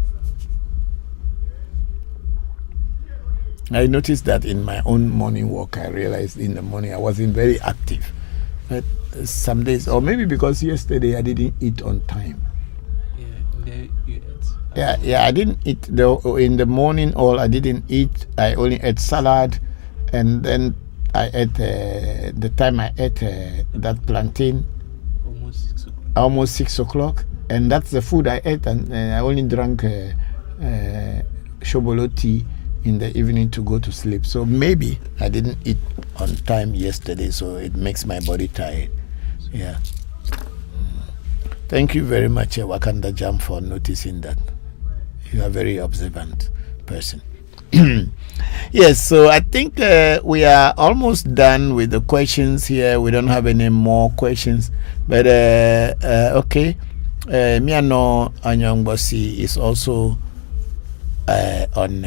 I noticed that in my own morning walk, I realized in the morning I wasn't very active. But some days, or maybe because yesterday I didn't eat on time. Yeah, I didn't eat in the morning. I didn't eat. I only ate salad, and then I ate the time I ate that plantain. Almost 6 o'clock, and that's the food I ate, and I only drank shobolo tea in the evening to go to sleep. So maybe I didn't eat on time yesterday, so it makes my body tired. Yeah. Thank you very much, Wakanda Jam, for noticing that. You are a very observant person. Yes, so I think we are almost done with the questions here. We don't have any more questions. But, okay. Miano Anyangbosi is also on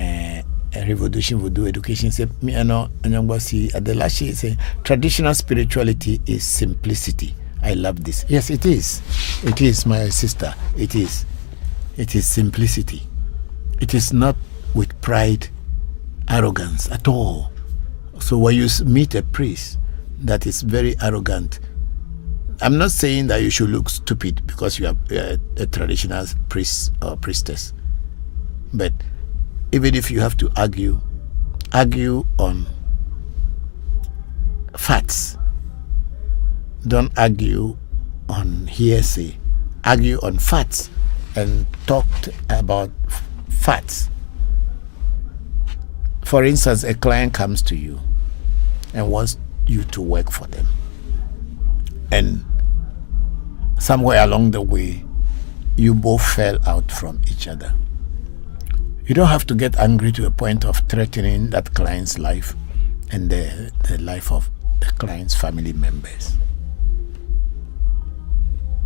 Revolution Voodoo Education. Say, Miano Anyangbosi Adelashi say, traditional spirituality is simplicity. I love this. Yes, it is. It is, my sister. It is. It is simplicity. It is not with pride, arrogance at all. So when you meet a priest that is very arrogant, I'm not saying that you should look stupid because you are a traditional priest or priestess. But even if you have to argue on facts. Don't argue on hearsay. Argue on facts and talk about facts. For instance, a client comes to you and wants you to work for them. And somewhere along the way, you both fell out from each other. You don't have to get angry to a point of threatening that client's life and the life of the client's family members.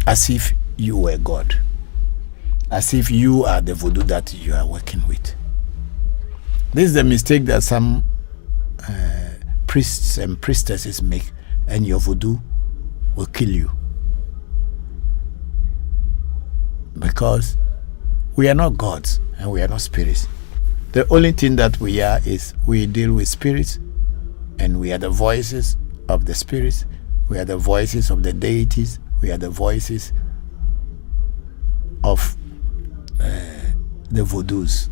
As if you were God. As if you are the voodoo that you are working with. This is the mistake that some priests and priestesses make, and your voodoo will kill you. Because we are not gods and we are not spirits. The only thing that we are is we deal with spirits, and we are the voices of the spirits, we are the voices of the deities, we are the voices of the voodoos.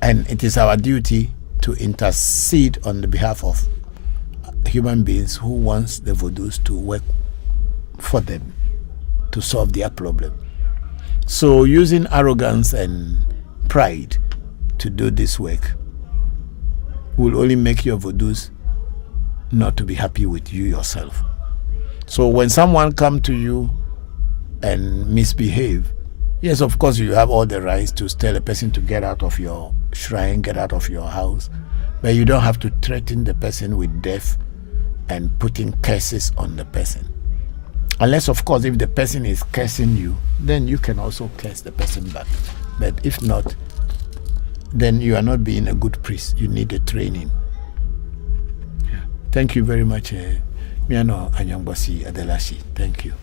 And it is our duty to intercede on the behalf of human beings who wants the voodoos to work for them to solve their problem. So using arrogance and pride to do this work will only make your voodoos not to be happy with you yourself. So when someone comes to you and misbehave, yes, of course, you have all the rights to tell a person to get out of your shrine, get out of your house, but you don't have to threaten the person with death and putting curses on the person. Unless, of course, if the person is cursing you, then you can also curse the person back. But if not, then you are not being a good priest. You need a training. Yeah. Thank you very much, Miano Anyangbosi Adelashi. Thank you.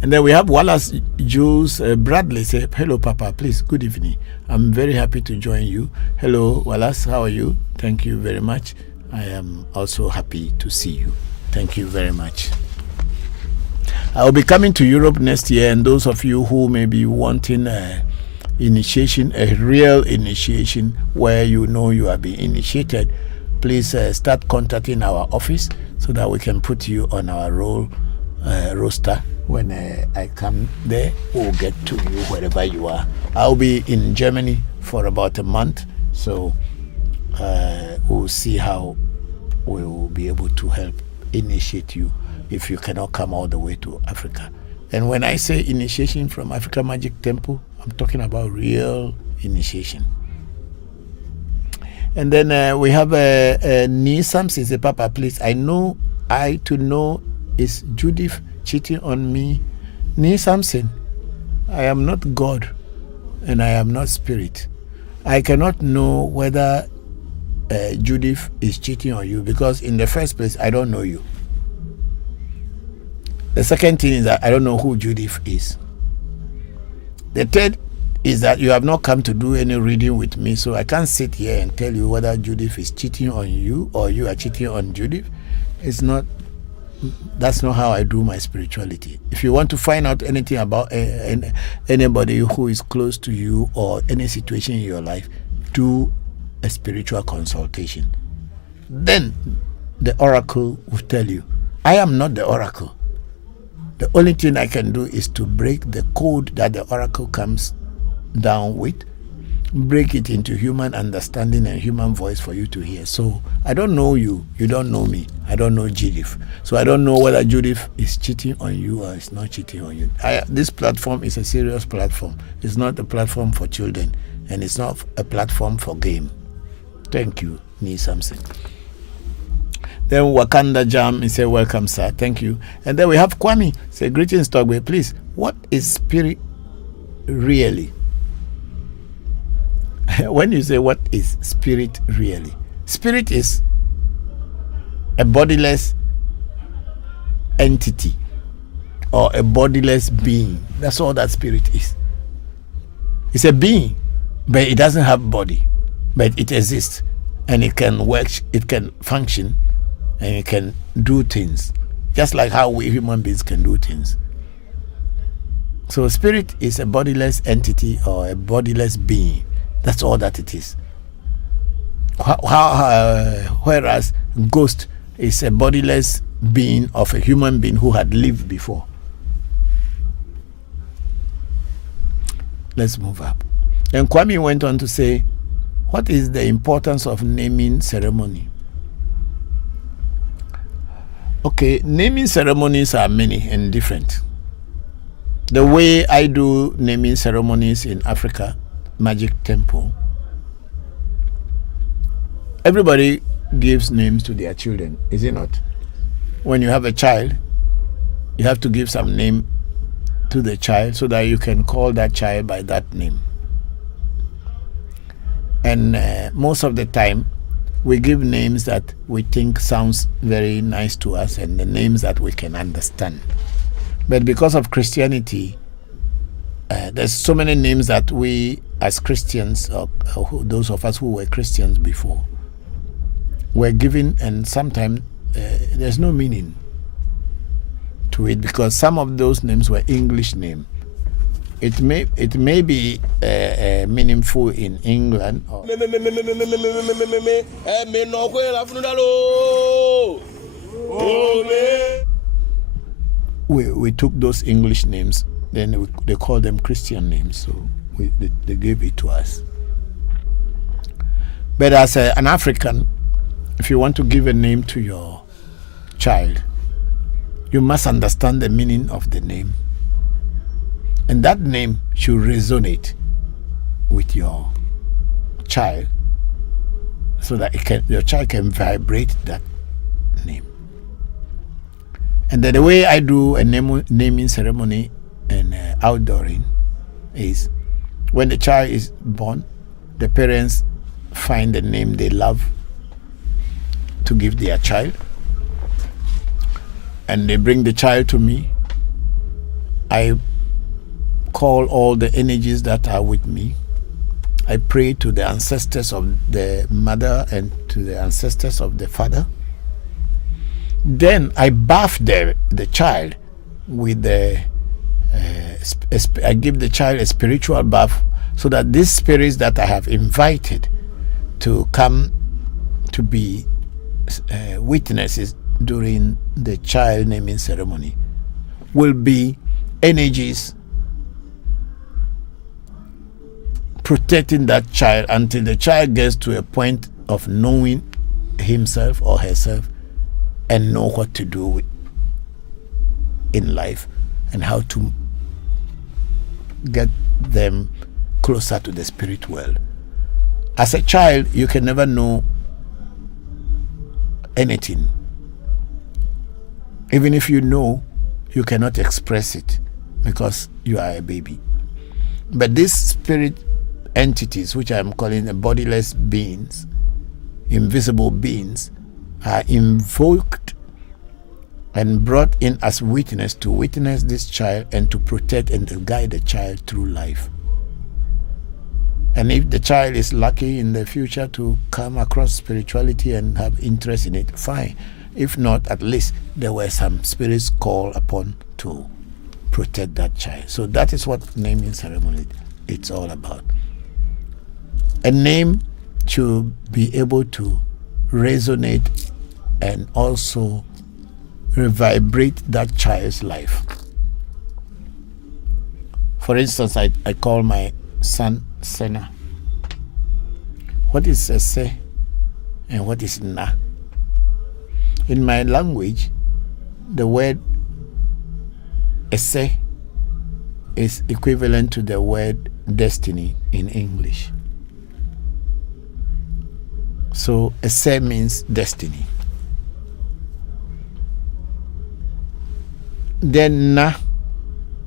And then we have Wallace Jules Bradley say, hello, Papa, please, good evening. I'm very happy to join you. Hello, Wallace, how are you? Thank you very much. I am also happy to see you. Thank you very much. I will be coming to Europe next year, and those of you who may be wanting initiation, a real initiation where you know you are being initiated, please start contacting our office so that we can put you on our roster. When I come there, we'll get to you wherever you are. I'll be in Germany for about a month, so we'll see how we will be able to help initiate you if you cannot come all the way to Africa. And when I say initiation from Africa Magic Temple, I'm talking about real initiation. And then we have Nee Samson. Say, Papa, please, I know is Judith cheating on me? Nee Samson, I am not God and I am not spirit. I cannot know whether Judith is cheating on you because in the first place, I don't know you. The second thing is that I don't know who Judith is. The third is that you have not come to do any reading with me, so I can't sit here and tell you whether Judith is cheating on you or you are cheating on Judith. That's not how I do my spirituality. If you want to find out anything about anybody who is close to you or any situation in your life, do a spiritual consultation. Then the oracle will tell you. I am not the oracle. The only thing I can do is to break the code that the oracle comes down with, break it into human understanding and human voice for you to hear. So I don't know you. You don't know me. I don't know Judith. So I don't know whether Judith is cheating on you or is not cheating on you. This platform is a serious platform. It's not a platform for children, and it's not a platform for game. Thank you, Nee Samson. Then Wakanda Jam, he said, welcome, sir. Thank you. And then we have Kwame, say, greetings, Togbe. Please, what is spirit really? When you say what is spirit really? Spirit is a bodiless entity or a bodiless being. That's all that spirit is. It's a being, but it doesn't have body, but it exists and it can work, it can function, and it can do things, just like how we human beings can do things. So spirit is a bodiless entity or a bodiless being. That's all that it is. Whereas ghost is a bodiless being of a human being who had lived before. Let's move up. And Kwame went on to say, what is the importance of naming ceremony? Okay, naming ceremonies are many and different. The way I do naming ceremonies in Africa, Magic Temple, everybody gives names to their children, is it not? When you have a child, you have to give some name to the child so that you can call that child by that name. And most of the time, we give names that we think sounds very nice to us and the names that we can understand. But because of Christianity, there's so many names that we as Christians, or those of us who were Christians before, were given, and sometimes there's no meaning to it because some of those names were English names. It may be meaningful in England. We took those English names, then they called them Christian names, so they gave it to us. But as an African, if you want to give a name to your child, you must understand the meaning of the name. And that name should resonate with your child so that your child can vibrate that name. And then the way I do a naming ceremony and outdooring is when the child is born, the parents find the name they love to give their child. And they bring the child to me. I call all the energies that are with me. I pray to the ancestors of the mother and to the ancestors of the father. Then I bath the child with I give the child a spiritual bath so that these spirits that I have invited to come to be witnesses during the child naming ceremony will be energies protecting that child until the child gets to a point of knowing himself or herself and know what to do in life and how to get them closer to the spirit world. As a child, you can never know anything. Even if you know, you cannot express it because you are a baby. But these spirit entities, which I'm calling the bodiless beings, invisible beings, are invoked and brought in as witness to witness this child and to protect and to guide the child through life. And if the child is lucky in the future to come across spirituality and have interest in it, fine. If not, at least there were some spirits called upon to protect that child. So that is what naming ceremony it's all about. A name should be able to resonate and also revibrate that child's life. For instance, I call my son Sena. What is Ese and what is Na? In my language, the word Ese is equivalent to the word destiny in English. So Ese means destiny. Then Na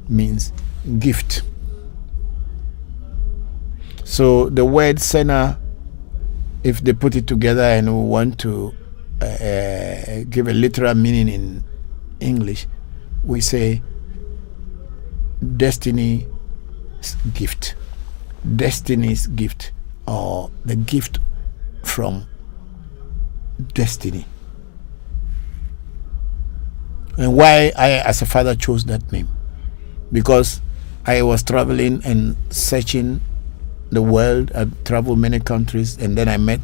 means gift. So the word Sena, if they put it together and we want to give a literal meaning in English, we say destiny's gift. Destiny's gift, or the gift from destiny. And why I, as a father, chose that name? Because I was traveling and searching the world. I traveled many countries, and then I met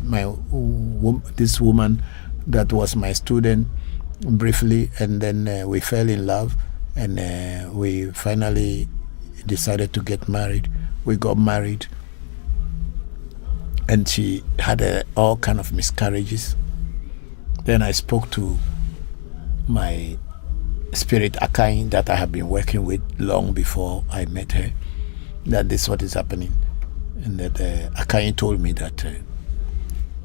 this woman that was my student briefly, and then we fell in love, and we finally decided to get married. We got married, and she had all kind of miscarriages. Then I spoke to my spirit Akai that I have been working with long before I met her, that this is what is happening, and that Akai told me that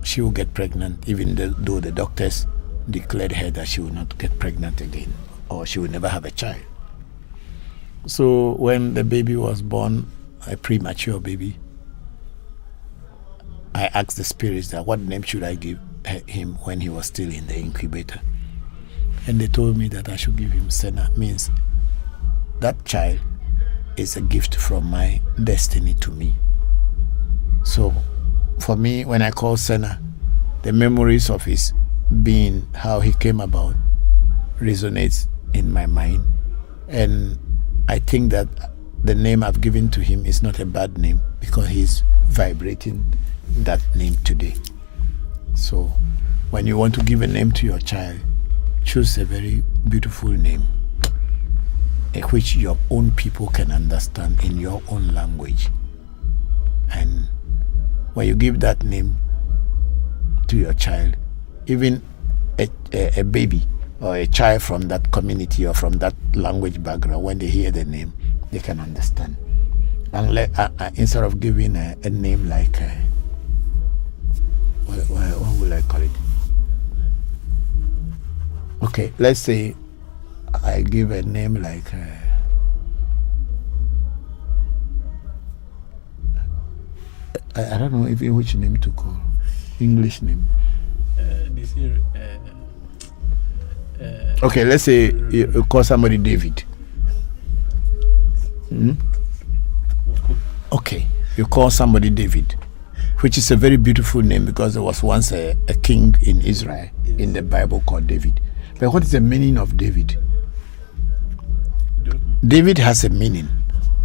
she will get pregnant, even though the doctors declared her that she will not get pregnant again, or she will never have a child. So when the baby was born, a premature baby, I asked the spirits that what name should I give him when he was still in the incubator. And they told me that I should give him Sena. Means that child is a gift from my destiny to me. So for me, when I call Sena, the memories of his being, how he came about, resonates in my mind. And I think that the name I've given to him is not a bad name, because he's vibrating that name today. So when you want to give a name to your child, choose a very beautiful name, which your own people can understand in your own language. And when you give that name to your child, even a baby or a child from that community or from that language background, when they hear the name, they can understand. And instead of giving a name like, what will I call it? Okay, let's say I give a name like I don't know even which name to call. English name. Okay, let's say you call somebody David. Okay, you call somebody David, which is a very beautiful name, because there was once a king in Israel in the Bible called David. But what is the meaning of David? David has a meaning,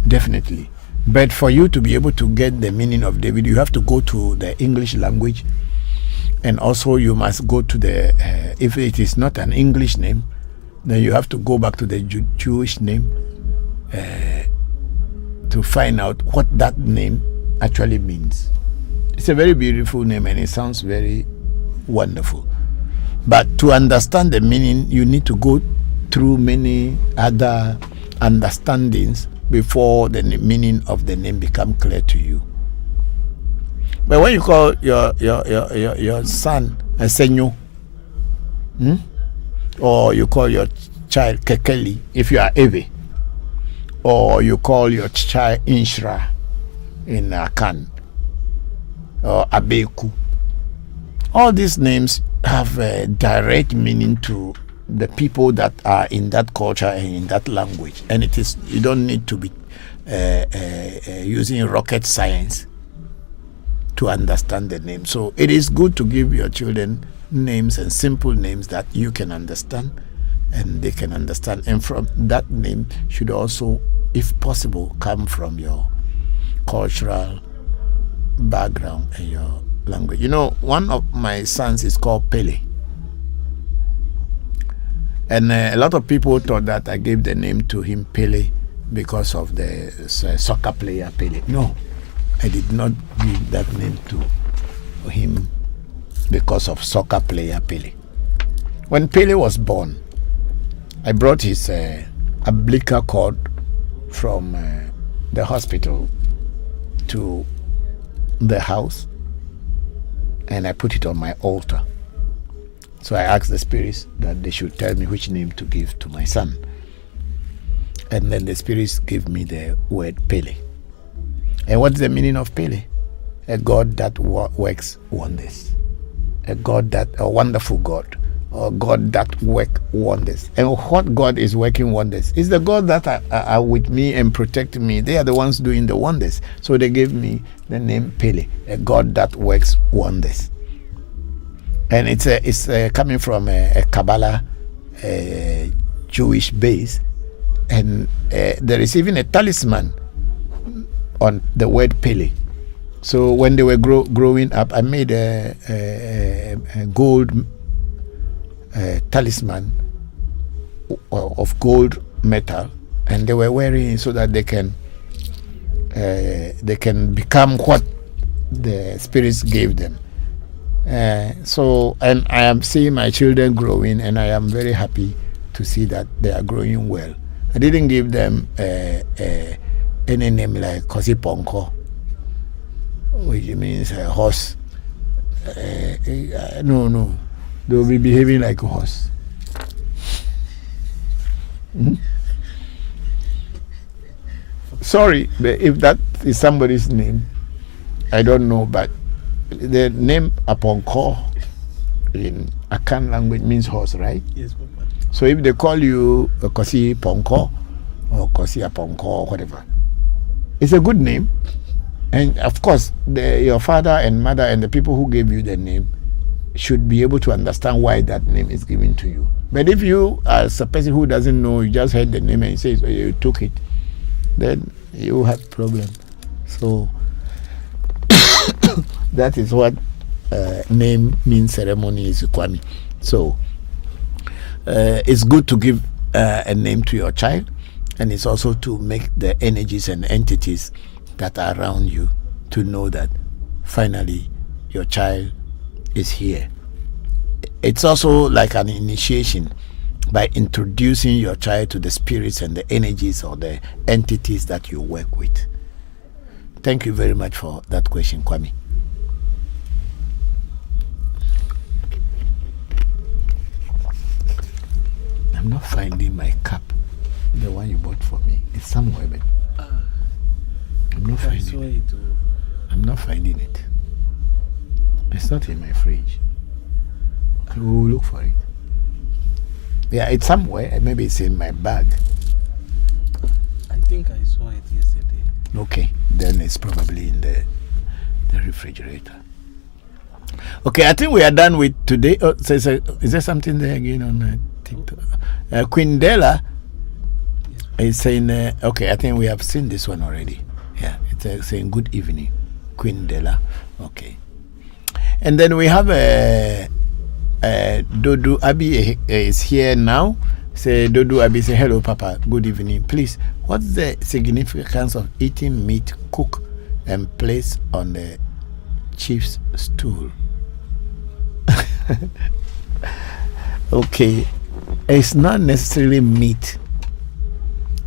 definitely. But for you to be able to get the meaning of David, you have to go to the English language, and also you must go to the, if it is not an English name, then you have to go back to the Jewish name to find out what that name actually means. It's a very beautiful name, and it sounds very wonderful. But to understand the meaning, you need to go through many other understandings before the meaning of the name become clear to you. But when you call your son a senyo, or you call your child kekeli if you are Ewe, or you call your child Inshra in Akan, or Abeku, all these names have a direct meaning to the people that are in that culture and in that language, and it is, you don't need to be using rocket science to understand the name. So it is good to give your children names and simple names that you can understand and they can understand, and from that name should also, if possible, come from your cultural background and your language. You know, one of my sons is called Pele, and a lot of people thought that I gave the name to him Pele because of the soccer player Pele. No, I did not give that name to him because of soccer player Pele. When Pele was born, I brought his umbilical cord from the hospital to the house, and I put it on my altar. So I asked the spirits that they should tell me which name to give to my son. And then the spirits gave me the word Pele. And what's the meaning of Pele? A God that works wonders. A wonderful God. Or God that work wonders. And what God is working wonders? Is the God that are with me and protect me. They are the ones doing the wonders. So they gave me the name Pele, a God that works wonders. And it's coming from a Kabbalah Jewish base. And there is even a talisman on the word Pele. So when they were growing up, I made a gold talisman of gold metal, and they were wearing it so that they can become what the spirits gave them. So, and I am seeing my children growing, and I am very happy to see that they are growing well. I didn't give them any name like Kosi Ponko, which means a horse. No. They will be behaving like a horse. Sorry, if that is somebody's name, I don't know, but the name Aponko in Akan language means horse, right? Yes, Papa. So if they call you Kosi Ponko or Kosi Aponko or whatever, it's a good name. And of course, your father and mother and the people who gave you the name should be able to understand why that name is given to you. But if you, as a person who doesn't know, you just heard the name and you say, so you took it, then you have problem. So that is what name means ceremony is Kwame. So it's good to give a name to your child, and it's also to make the energies and entities that are around you to know that finally your child is here. It's also like an initiation by introducing your child to the spirits and the energies or the entities that you work with. Thank you very much for that question, Kwame. I'm not finding my cup, the one you bought for me. It's somewhere, but I'm not finding it. I'm not finding it. It's not in my fridge. I will look for it. Yeah, it's somewhere. Maybe it's in my bag. I think I saw it yesterday. Okay, then it's probably in the refrigerator. Okay, I think we are done with today. Oh, so is there something there again on TikTok? Queen Della is saying, okay, I think we have seen this one already. Yeah, it's saying good evening, Queen Della. Okay. And then we have Dodu Abi is here now. Say Dodu Abi, say hello, Papa. Good evening. Please, what's the significance of eating meat cooked and placed on the chief's stool? Okay, it's not necessarily meat.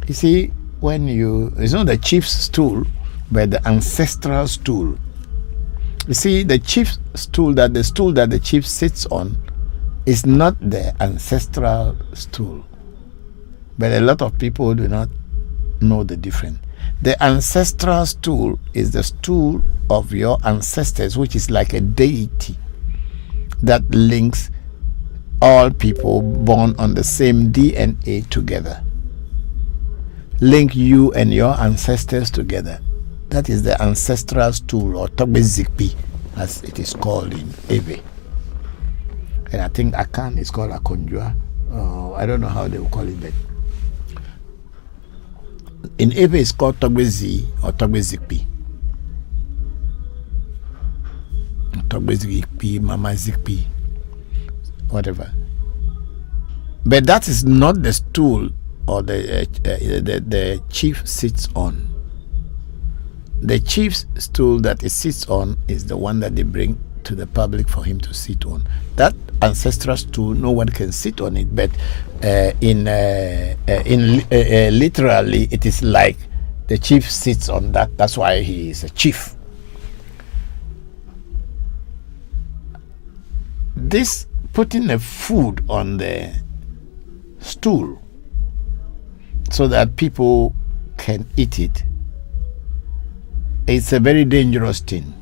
You see, it's not the chief's stool, but the ancestral stool. You see, the chief's stool, that the chief sits on, is not the ancestral stool. But a lot of people do not know the difference. The ancestral stool is the stool of your ancestors, which is like a deity that links all people born on the same DNA together. Link you and your ancestors together. That is the ancestral stool, or Togbezikpi, as it is called in Ebe. And I think Akan is called Akonjua. I don't know how they will call it, but in Ebe it's called Togbezi or Togbezikpi. Togbezikpi, Mama Zikpi, whatever. But that is not the stool or the chief sits on. The chief's stool that he sits on is the one that they bring to the public for him to sit on. That ancestral stool, no one can sit on it, but literally, it is like the chief sits on that. That's why he is a chief. This putting the food on the stool so that people can eat it, it's a very dangerous thing.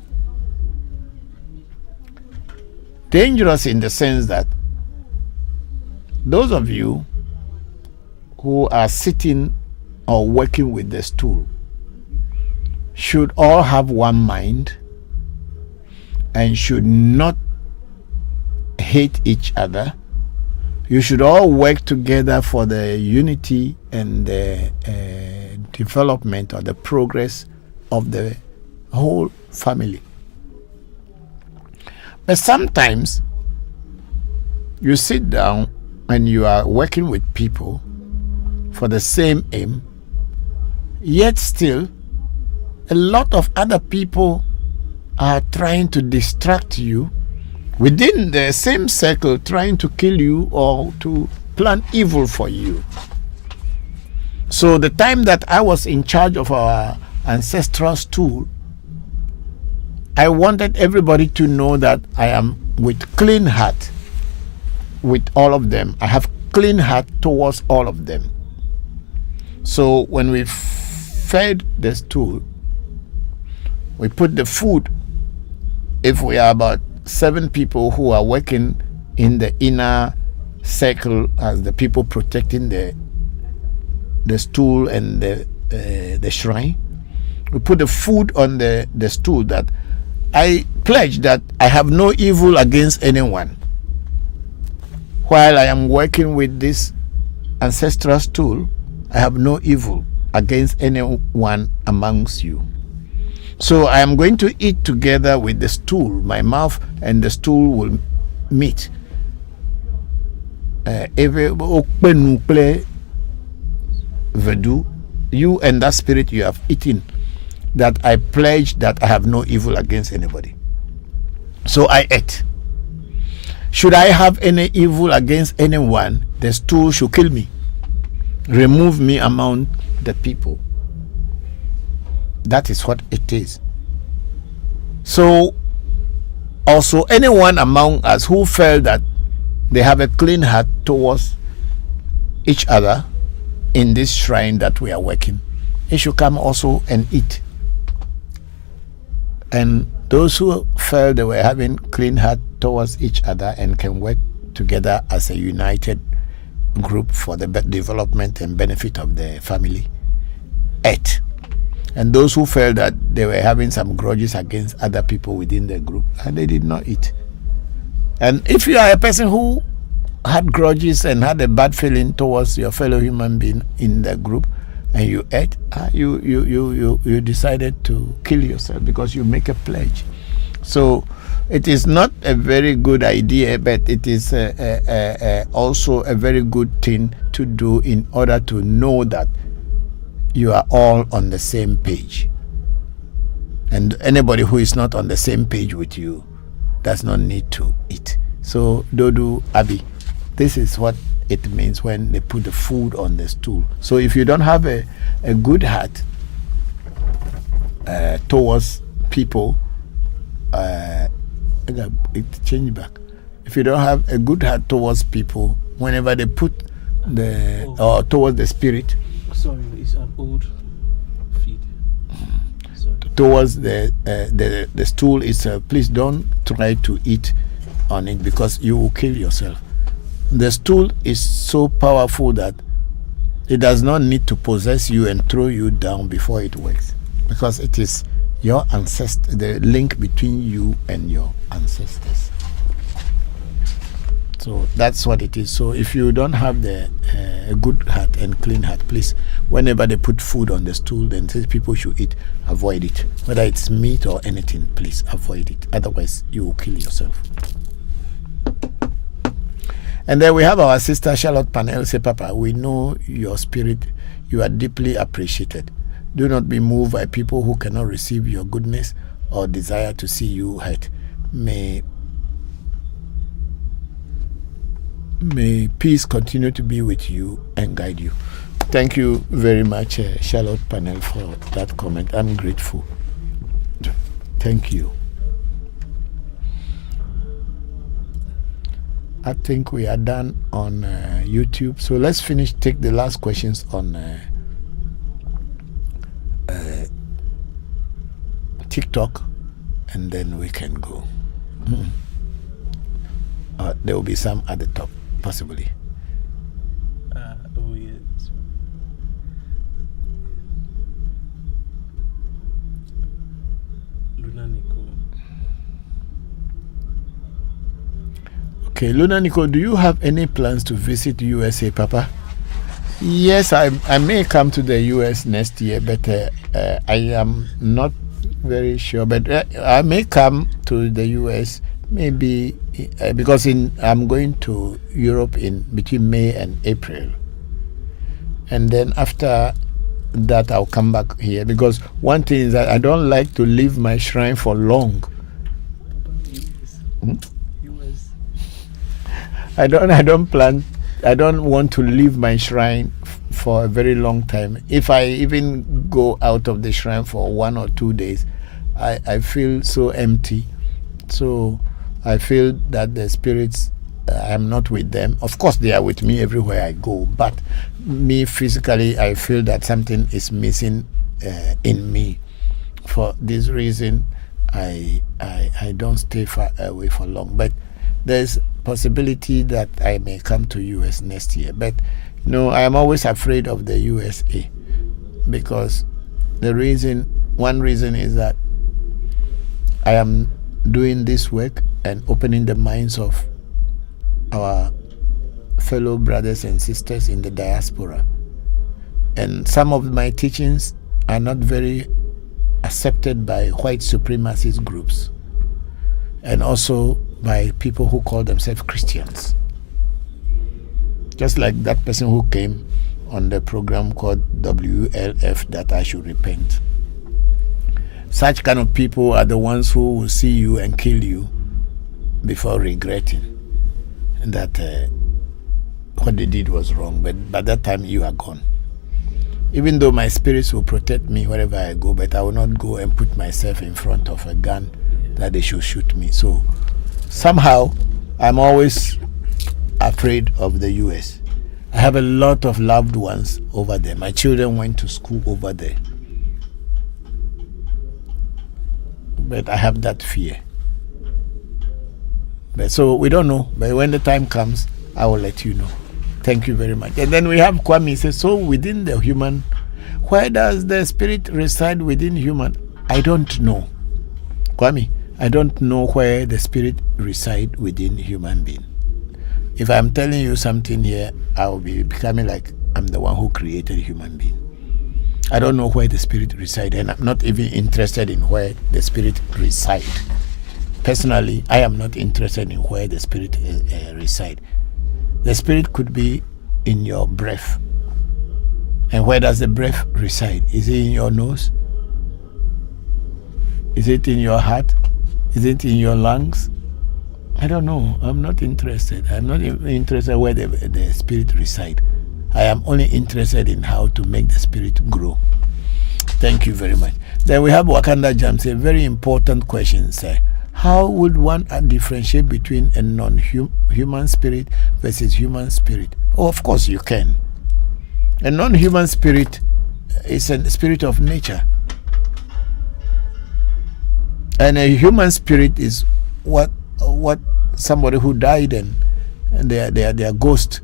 Dangerous in the sense that those of you who are sitting or working with the stool should all have one mind and should not hate each other. You should all work together for the unity and the development or the progress of the whole family. But sometimes you sit down and you are working with people for the same aim, yet still a lot of other people are trying to distract you within the same circle, trying to kill you or to plan evil for you. So the time that I was in charge of our ancestral stool, I wanted everybody to know that I am with clean heart with all of them. I have clean heart towards all of them. So when we fed the stool, we put the food. If we are about 7 people who are working in the inner circle as the people protecting the stool and the shrine, we put the food on the stool that I pledge that I have no evil against anyone. While I am working with this ancestral stool, I have no evil against anyone amongst you. So I am going to eat together with the stool. My mouth and the stool will meet. You and that spirit you have eaten, that I pledge that I have no evil against anybody. So I ate. Should I have any evil against anyone, the stool should kill me, remove me among the people. That is what it is. So also anyone among us who felt that they have a clean heart towards each other in this shrine that we are working, they should come also and eat. And those who felt they were having clean heart towards each other and can work together as a united group for the development and benefit of the family ate. And those who felt that they were having some grudges against other people within the group, and they did not eat. And if you are a person who had grudges and had a bad feeling towards your fellow human being in the group, and you ate, you decided to kill yourself because you make a pledge. So it is not a very good idea, but it is also a very good thing to do in order to know that you are all on the same page. And anybody who is not on the same page with you does not need to eat. So Dodo Abi, this is what it means when they put the food on the stool. So if you don't have a good heart towards people, it change back. If you don't have a good heart towards people, whenever they put or towards the spirit, sorry, it's an old feed. Towards the stool itself, please don't try to eat on it because you will kill yourself. The stool is so powerful that it does not need to possess you and throw you down before it works, because it is your ancestor, the link between you and your ancestors. So that's what it is. So if you don't have the good heart and clean heart, please, whenever they put food on the stool, then say people should eat, avoid it. Whether it's meat or anything, please avoid it. Otherwise, you will kill yourself. And then we have our sister Charlotte Panel say, Papa, we know your spirit. You are deeply appreciated. Do not be moved by people who cannot receive your goodness or desire to see you hurt. May peace continue to be with you and guide you. Thank you very much, Charlotte Panel, for that comment. I'm grateful. Thank you. I think we are done on YouTube. So let's take the last questions on TikTok, and then we can go. There will be some at the top, possibly. Yes. Luna Nico. Okay, Luna Nico, do you have any plans to visit USA, Papa? Yes, I may come to the US next year, but I am not very sure. But I may come to the US maybe because I'm going to Europe in between May and April, and then after that I'll come back here, because one thing is that I don't like to leave my shrine for long. I don't want to leave my shrine for a very long time. If I even go out of the shrine for 1 or 2 days, I feel so empty. So I feel that the spirits, I'm not with them. Of course, they are with me everywhere I go, but me physically, I feel that something is missing in me. For this reason, I don't stay far away for long. But there's possibility that I may come to US next year. But I am always afraid of the USA, because one reason is that I am doing this work and opening the minds of our fellow brothers and sisters in the diaspora. And some of my teachings are not very accepted by white supremacist groups, and also by people who call themselves Christians. Just like that person who came on the program called WLF, that I should repent. Such kind of people are the ones who will see you and kill you before regretting that what they did was wrong. But by that time, you are gone. Even though my spirits will protect me wherever I go, but I will not go and put myself in front of a gun that they should shoot me. So somehow, I'm always afraid of the US. I have a lot of loved ones over there. My children went to school over there. But I have that fear. But so we don't know. But when the time comes, I will let you know. Thank you very much. And then we have Kwame. He says, so within the human, where does the spirit reside within human? I don't know. Kwame, I don't know where the spirit reside within human being. If I'm telling you something here, I will be becoming like I'm the one who created a human being. I don't know where the spirit reside, and I'm not even interested in where the spirit reside. Personally, I am not interested in where the spirit reside. The spirit could be in your breath. And where does the breath reside? Is it in your nose? Is it in your heart? Is it in your lungs? I don't know. I'm not interested. I'm not interested where the spirit reside. I am only interested in how to make the spirit grow. Thank you very much. Then we have Wakanda Jam, say, very important question, sir. how would one differentiate between a non-human spirit versus human spirit? Oh, of course you can. A non-human spirit is a spirit of nature. And a human spirit is what somebody who died and their ghost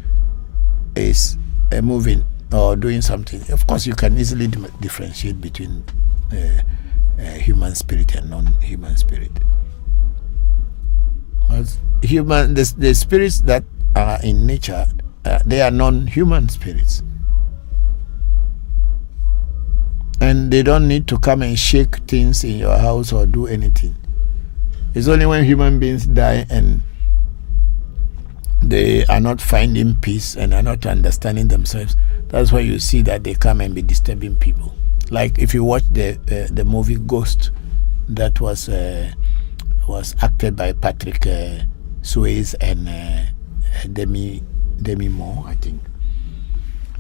is moving or doing something. Of course, you can easily differentiate between human spirit and non-human spirit. The spirits that are in nature, they are non-human spirits. And they don't need to come and shake things in your house or do anything. It's only when human beings die and they are not finding peace and are not understanding themselves, that's why you see that they come and be disturbing people. Like if you watch the movie Ghost, that was acted by Patrick Swayze and Demi Moore, I think.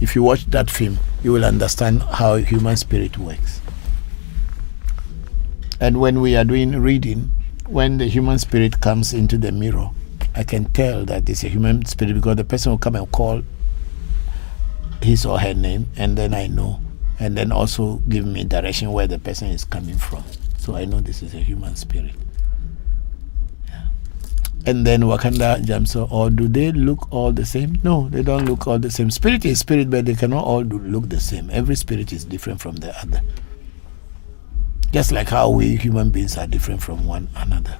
If you watch that film, you will understand how human spirit works. And when we are doing reading, when the human spirit comes into the mirror, I can tell that it's a human spirit because the person will come and call his or her name, and then I know, and then also give me direction where the person is coming from. So I know this is a human spirit. And then Wakanda Jamso, or do they look all the same? No, they don't look all the same. Spirit is spirit, but they cannot all look the same. Every spirit is different from the other. Just like how we human beings are different from one another.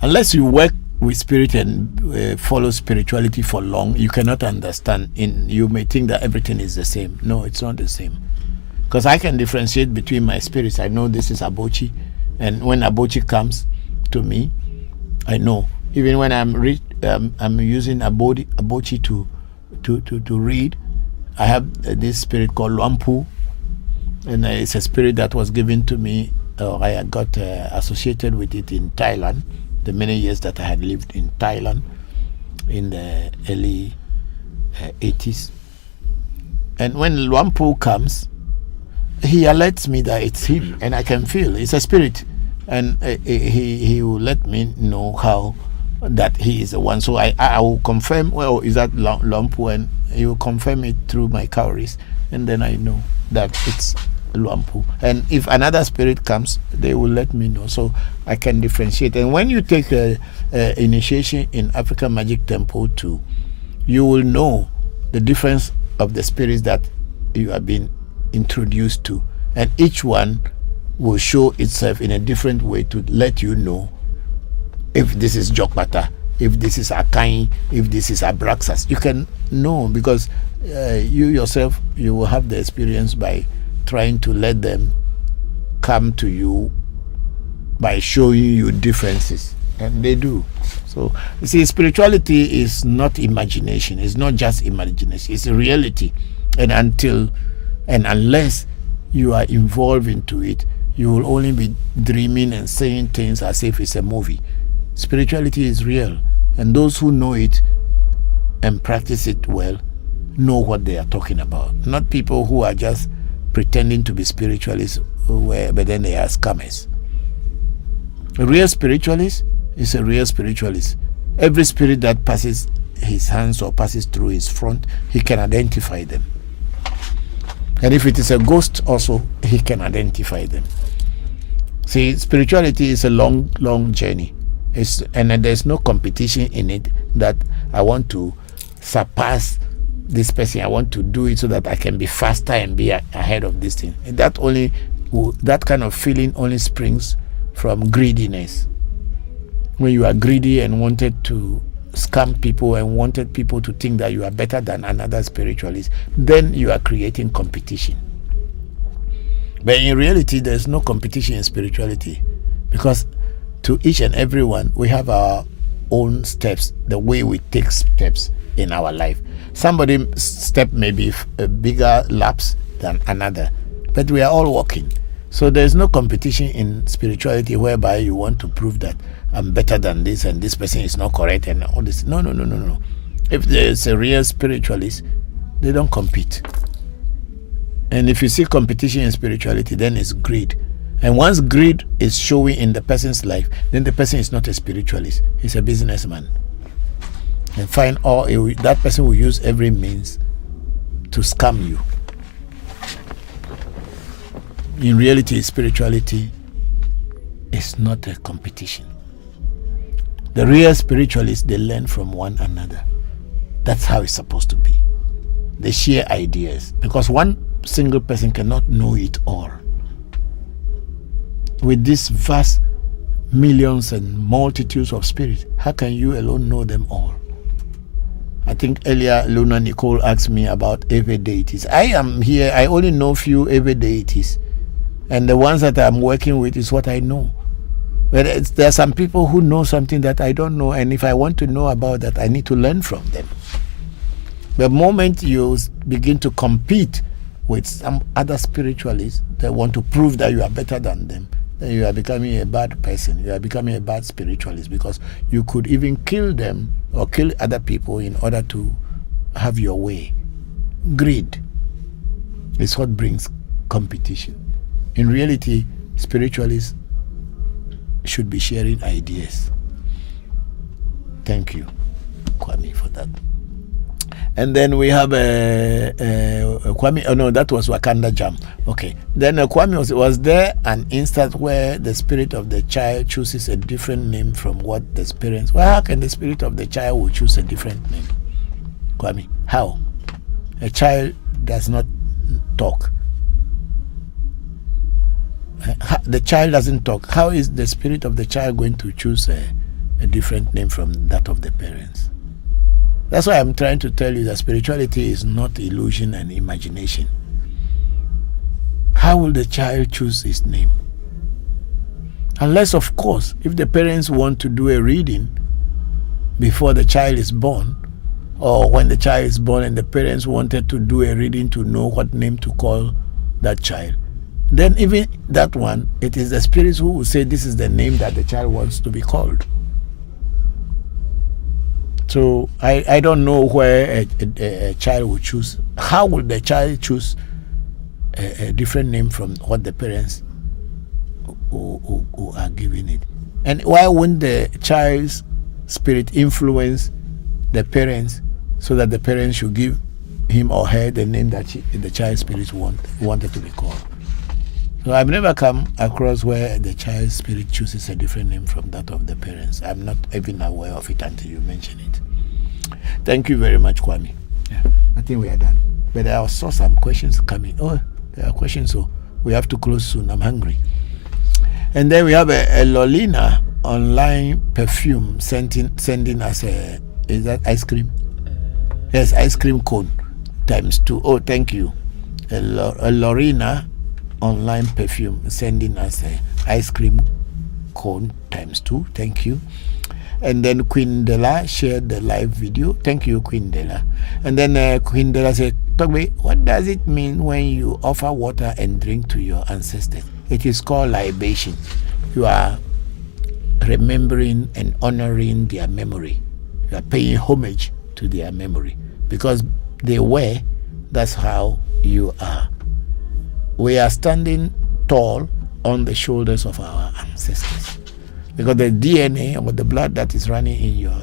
Unless you work with spirit and follow spirituality for long, you cannot understand. You may think that everything is the same. No, it's not the same. Because I can differentiate between my spirits. I know this is Abochi, and when Abochi comes to me, I know. Even when I'm using Abochi to read, I have this spirit called Luampu, and it's a spirit that was given to me. I got associated with it in Thailand, the many years that I had lived in Thailand in the early 80s. And when Luampu comes, he alerts me that it's him, and I can feel it's a spirit. And he will let me know how that he is the one. So I will confirm, well, is that Luampu? And he will confirm it through my cowries. And then I know that it's Luampu. And if another spirit comes, they will let me know. So I can differentiate. And when you take the initiation in African Magic Temple too, you will know the difference of the spirits that you have been introduced to. And each one will show itself in a different way to let you know if this is Jokbata, if this is Akai, if this is Abraxas. You can know because you yourself, you will have the experience by trying to let them come to you by showing you differences. And they do. So, you see, spirituality is not imagination. It's not just imagination. It's a reality. And unless you are involved into it, you will only be dreaming and saying things as if it's a movie. Spirituality is real, and those who know it and practice it well know what they are talking about. Not people who are just pretending to be spiritualists, but then they are scammers. A real spiritualist is a real spiritualist. Every spirit that passes his hands or passes through his front, he can identify them. And if it is a ghost also, he can identify them. See, spirituality is a long, long journey. And there's no competition in it that I want to surpass this person. I want to do it so that I can be faster and be ahead of this thing. And that kind of feeling only springs from greediness. When you are greedy and wanted to scam people and wanted people to think that you are better than another spiritualist, then you are creating competition. But in reality, there's no competition in spirituality, because to each and every one, we have our own steps, the way we take steps in our life. Somebody's step may be a bigger lapse than another, but we are all walking. So there's no competition in spirituality whereby you want to prove that I'm better than this and this person is not correct and all this. No. If there's a real spiritualist, they don't compete. And if you see competition in spirituality, then it's greed. And once greed is showing in the person's life, then the person is not a spiritualist. He's a businessman. And that person will use every means to scam you. In reality, spirituality is not a competition. The real spiritualists, they learn from one another. That's how it's supposed to be. They share ideas, because one single person cannot know it all. With these vast millions and multitudes of spirits, how can you alone know them all? I think earlier Luna Nicole asked me about Ava deities. I am here, I only know few Ava deities. And the ones that I'm working with is what I know. But there are some people who know something that I don't know, and if I want to know about that, I need to learn from them. The moment you begin to compete with some other spiritualists that want to prove that you are better than them, then you are becoming a bad person. You are becoming a bad spiritualist, because you could even kill them or kill other people in order to have your way. Greed is what brings competition. In reality, spiritualists should be sharing ideas. Thank you, Kwame, for that. And then we have Kwame. Oh no, that was Wakanda Jam. Okay. Then Kwame was there an instance where the spirit of the child chooses a different name from what the parents? Well, how can the spirit of the child will choose a different name? Kwame, how? A child does not talk. The child doesn't talk. How is the spirit of the child going to choose a different name from that of the parents? That's why I'm trying to tell you that spirituality is not illusion and imagination. How will the child choose his name? Unless, of course, if the parents want to do a reading before the child is born, or when the child is born and the parents wanted to do a reading to know what name to call that child, then even that one, it is the spirits who will say this is the name that the child wants to be called. So I don't know where a child will choose. How will the child choose a different name from what the parents who are giving it? And why wouldn't the child's spirit influence the parents so that the parents should give him or her the name that the child's spirit wanted to be called? So I've never come across where the child's spirit chooses a different name from that of the parents. I'm not even aware of it until you mention it. Thank you very much, Kwame. Yeah, I think we are done. But I saw some questions coming. Oh, there are questions, so we have to close soon. I'm hungry. And then we have a Lolina online perfume sending us is that ice cream? Yes, ice cream cone ×2. Oh, thank you. A Lorena online perfume sending us a ice cream cone ×2. Thank you. And then Queen Della shared the live video. Thank you, Queen Della. And then Queen Della said, Togbe, what does it mean when you offer water and drink to your ancestors? It is called libation. You are remembering and honoring their memory. You are paying homage to their memory. Because they were, that's how you are. We are standing tall on the shoulders of our ancestors. Because the DNA or the blood that is running in your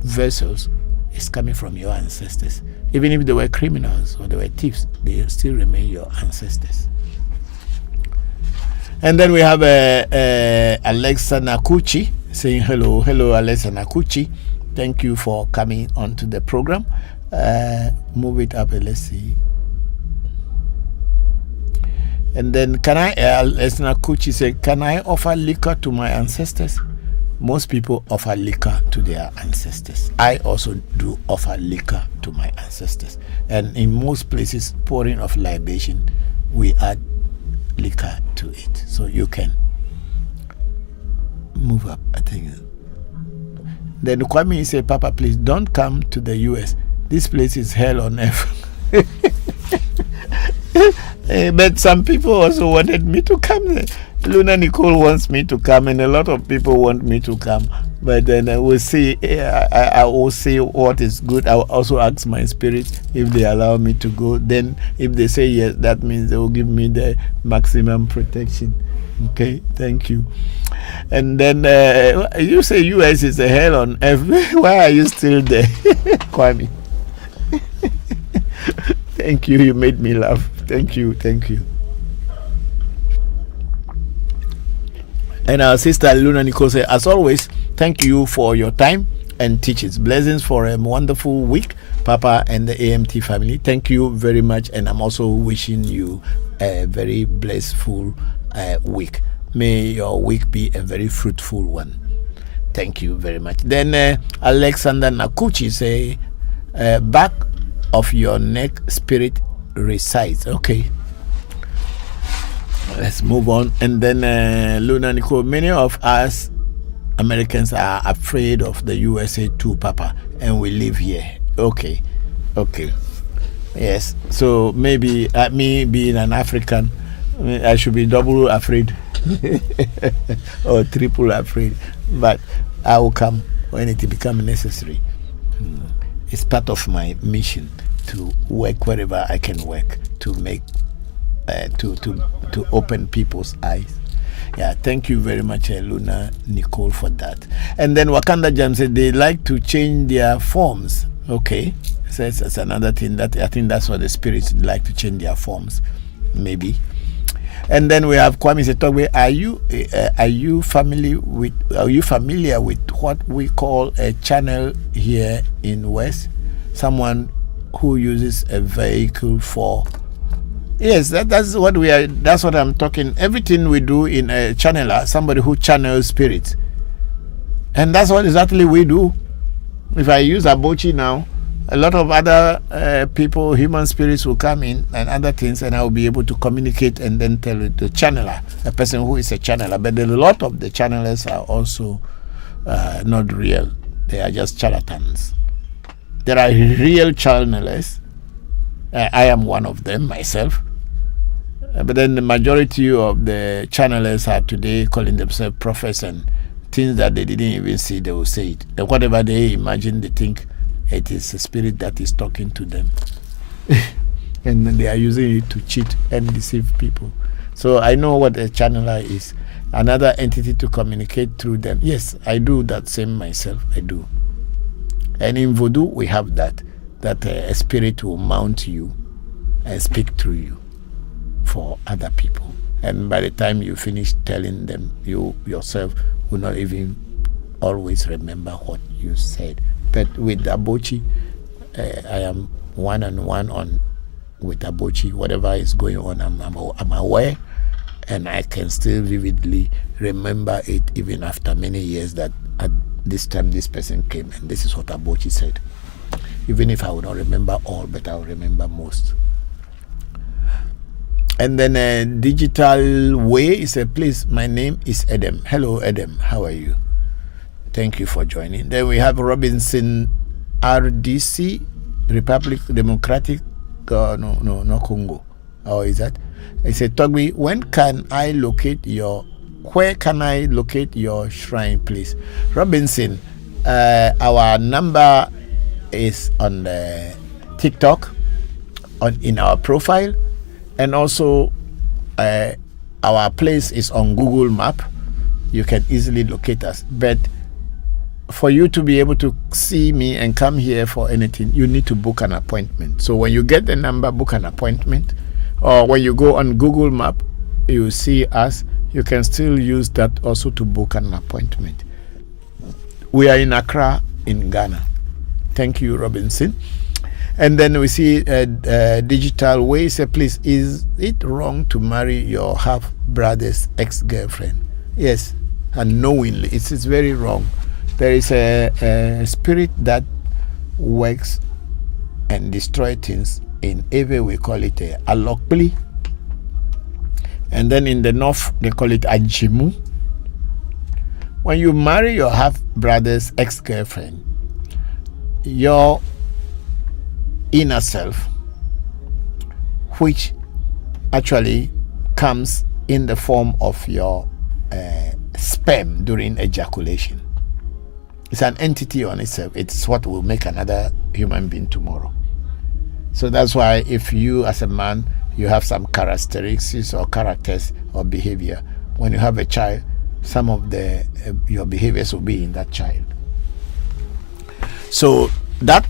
vessels is coming from your ancestors. Even if they were criminals or they were thieves, they still remain your ancestors. And then we have Alexa Nakuchi saying hello. Hello, Alexa Nakuchi. Thank you for coming onto the program. Move it up and let's see. And then Alexa Nakuchi said, can I offer liquor to my ancestors? Most people offer liquor to their ancestors. I also do offer liquor to my ancestors. And in most places, pouring of libation, we add liquor to it. So you can move up, I think. Then Kwame said, Papa, please don't come to the US. This place is hell on earth. But some people also wanted me to come there. Luna Nicole wants me to come, and a lot of people want me to come. But then I will see. I will see what is good. I will also ask my spirit if they allow me to go. Then, if they say yes, that means they will give me the maximum protection. Okay, thank you. And then you say US is a hell on earth. Why are you still there, Kwame? Thank you. You made me laugh. Thank you. Thank you. And our sister Luna Nicole said, as always, thank you for your time and teachings. Blessings for a wonderful week, Papa and the AMT family. Thank you very much. And I'm also wishing you a very blissful week. May your week be a very fruitful one. Thank you very much. Then Alexander Nakuchi say, back of your neck spirit resides. Okay. Let's move on. And then Luna Nicole, many of us Americans are afraid of the USA too, Papa, and we live here. Okay. Yes. So maybe me being an African, I should be double afraid or triple afraid. But I will come when it becomes necessary. It's part of my mission to work wherever I can work to make to open people's eyes. Yeah, thank you very much, Luna Nicole, for that. And then Wakanda Jam said they like to change their forms. Okay, so that's another thing that I think that's what the spirits like, to change their forms, maybe. And then we have Kwame Setogwe. Are you familiar with what we call a channel here in West? Someone who uses a vehicle for. Yes, that's what we are. That's what I'm talking. Everything we do in a channeler, somebody who channels spirits, and that's what exactly we do. If I use Abochi now, a lot of other people, human spirits, will come in and other things, and I will be able to communicate and then tell the channeler, a person who is a channeler. But a lot of the channelers are also not real. They are just charlatans. There are real channelers. I am one of them myself. But then the majority of the channelers are today calling themselves prophets, and things that they didn't even see, they will say it. And whatever they imagine, they think it is a spirit that is talking to them. And they are using it to cheat and deceive people. So I know what a channeler is. Another entity to communicate through them. Yes, I do that same myself. I do. And in Voodoo, we have that a spirit will mount you and speak through you for other people. And by the time you finish telling them, you yourself will not even always remember what you said. But with Abochi, I am one-on-one with Abochi. Whatever is going on, I'm aware, and I can still vividly remember it even after many years, that at this time this person came and this is what Abochi said. Even if I will not remember all, but I will remember most. And then a digital way is a place. My name is Edem. Hello, Edem. How are you? Thank you for joining. Then we have Robinson RDC, Republic Democratic, no Congo. How is that? I said, Togbi, where can I locate your shrine, please? Robinson, our number is on the TikTok, in our profile, and also our place is on Google Map. You can easily locate us. But for you to be able to see me and come here for anything, you need to book an appointment. So when you get the number, book an appointment. Or when you go on Google Map, you see us. You can still use that also to book an appointment. We are in Accra, in Ghana. Thank you, Robinson. And then we see digital way. Say, please, is it wrong to marry your half brother's ex-girlfriend? Yes, unknowingly. It's very wrong. There is a spirit that works and destroys things. In Ewe, we call it a alokpli. And then in the north, they call it ajimu. When you marry your half brother's ex-girlfriend, your inner self, which actually comes in the form of your sperm during ejaculation, it's an entity on itself. It's what will make another human being tomorrow. So that's why if you as a man, you have some characteristics or characters or behavior, when you have a child, some of the your behaviors will be in that child. So that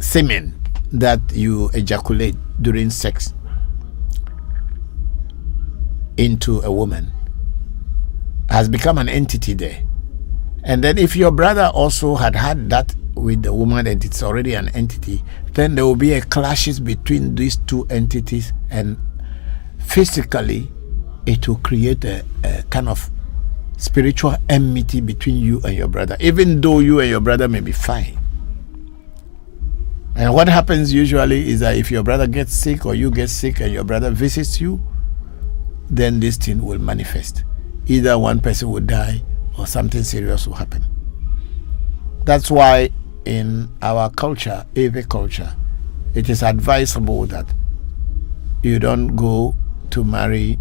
semen that you ejaculate during sex into a woman has become an entity there. And then if your brother also had that with the woman and it's already an entity, then there will be a clashes between these two entities, and physically it will create a kind of spiritual enmity between you and your brother, even though you and your brother may be fine. And what happens usually is that if your brother gets sick or you get sick and your brother visits you, then this thing will manifest. Either one person will die or something serious will happen. That's why in our culture, Ewe culture, it is advisable that you don't go to marry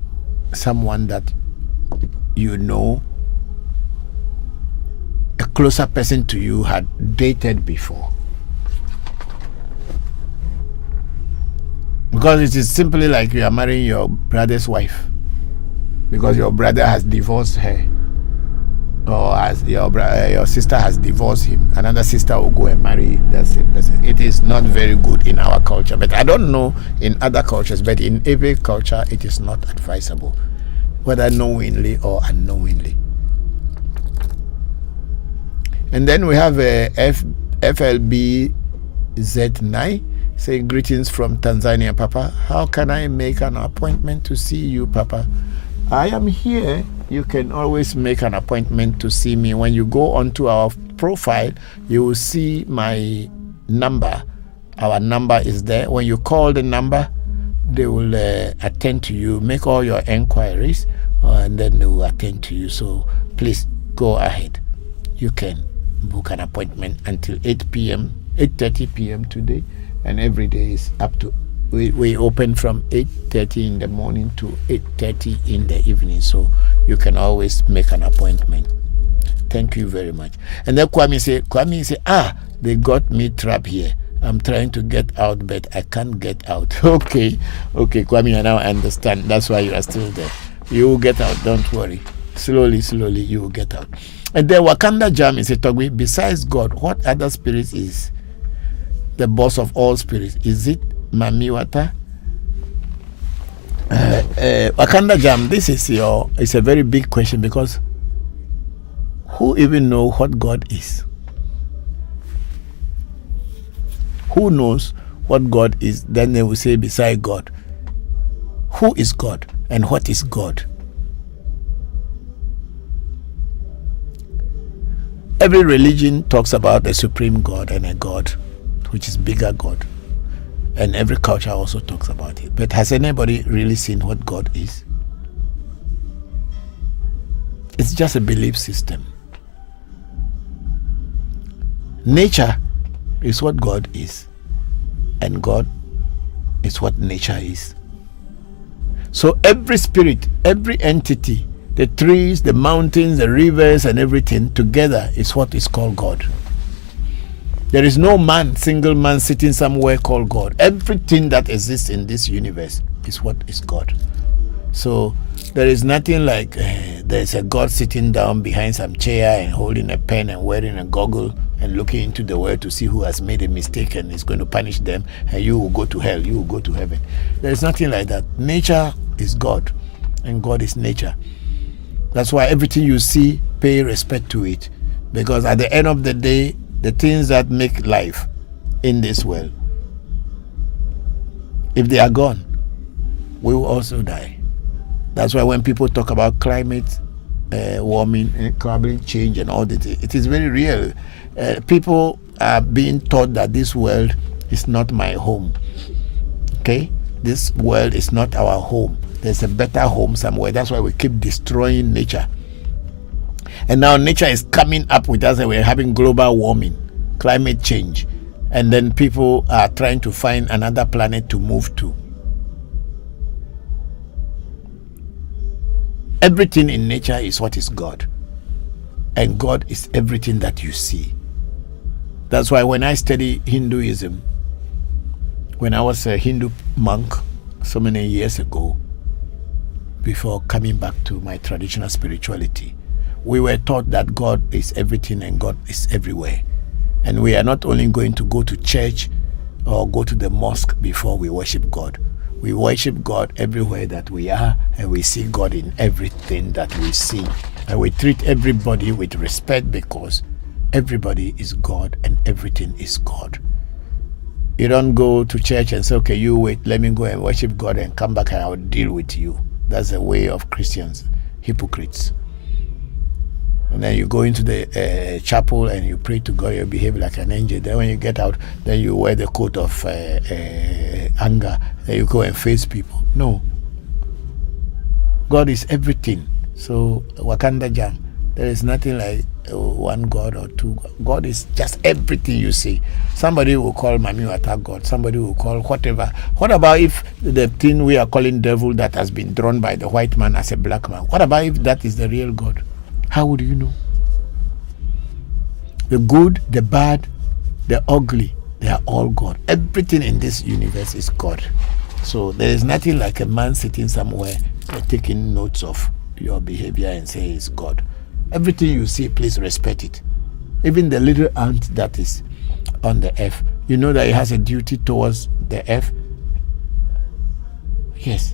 someone that you know a closer person to you had dated before. Because it is simply like you are marrying your brother's wife, because your brother has divorced her, or as your sister has divorced him, another sister will go and marry that same person. It is not very good in our culture, but I don't know in other cultures, but in every culture it is not advisable, whether knowingly or unknowingly. And then we have a FLBZ9 saying, greetings from Tanzania, Papa. How can I make an appointment to see you, Papa? I am here. You can always make an appointment to see me. When you go onto our profile, you will see my number. Our number is there. When you call the number, they will attend to you, make all your enquiries, and then they will attend to you. So please go ahead. You can book an appointment until 8:30 p.m. today, and every day is up to, we open from 8:30 in the morning to 8:30 in the evening, so you can always make an appointment. Thank you very much. And then Kwame say, they got me trapped here. I'm trying to get out, but I can't get out. Okay, Kwame, I now understand. That's why you are still there. You will get out, don't worry. Slowly, you will get out. And then Wakanda Jam is a Togwe, besides God, what other spirit is the boss of all spirits? Is it Mamiwata? Wakanda Jam, this is it's a very big question, because who even know what God is? Who knows what God is? Then they will say beside God. Who is God and what is God? Every religion talks about a supreme God and a God which is bigger God. And every culture also talks about it. But has anybody really seen what God is? It's just a belief system. Nature is what God is, and God is what nature is. So every spirit, every entity, the trees, the mountains, the rivers, and everything together is what is called God. There is no single man sitting somewhere called God. Everything that exists in this universe is what is God. So there is nothing like there's a God sitting down behind some chair and holding a pen and wearing a goggle and looking into the world to see who has made a mistake and is going to punish them, and you will go to hell, you will go to heaven. There is nothing like that. Nature is God, and God is nature. That's why everything you see, pay respect to it, because at the end of the day, the things that make life in this world, if they are gone, we will also die. That's why when people talk about climate warming and climate change and all that, it is very real. People are being taught that this world is not my home. Okay? This world is not our home. There's a better home somewhere. That's why we keep destroying nature. And now nature is coming up with us, and we're having global warming, climate change. And then people are trying to find another planet to move to. Everything in nature is what is God. And God is everything that you see. That's why when I study Hinduism, when I was a Hindu monk so many years ago, before coming back to my traditional spirituality. We were taught that God is everything and God is everywhere. And we are not only going to go to church or go to the mosque before we worship God. We worship God everywhere that we are, and we see God in everything that we see. And we treat everybody with respect because everybody is God and everything is God. You don't go to church and say, okay, you wait, let me go and worship God and come back and I'll deal with you. That's the way of Christians, hypocrites. And then you go into the chapel and you pray to God, you behave like an angel. Then when you get out, then you wear the coat of anger, then you go and face people. No. God is everything. So, Wakanda Jam, there is nothing like one God or two. God is just everything you see. Somebody will call Mami Wata God. Somebody will call whatever. What about if the thing we are calling devil that has been drawn by the white man as a black man? What about if that is the real God? How would you know? The good, the bad, the ugly, they are all God. Everything in this universe is God. So there is nothing like a man sitting somewhere taking notes of your behavior and say it's God. Everything you see, please respect it. Even the little ant that is on the earth, you know that it has a duty towards the earth. Yes.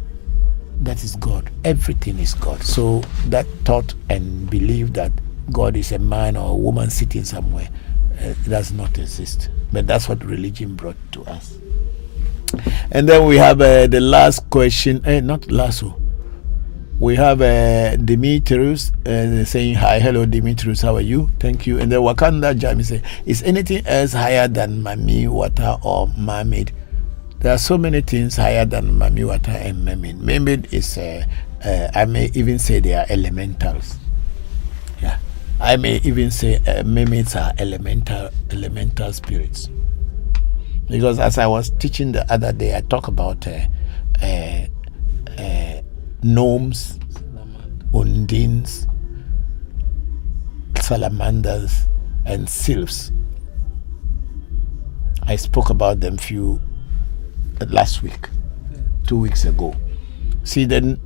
That is God. Everything is God. So that thought and belief that God is a man or a woman sitting somewhere does not exist. But that's what religion brought to us. And then we have the last question. Not last one. We have Demetrius saying, hi, hello Demetrius, how are you? Thank you. And then Wakanda Jami say, is anything else higher than Mami Water or Mermaid? There are so many things higher than Mami Water and Mermaid. Mermaid is, I may even say they are elementals. Yeah, I may even say mermaids are elemental spirits. Because as I was teaching the other day, I talk about gnomes, undines, salamanders, and sylphs. I spoke about them last week, 2 weeks ago. See, the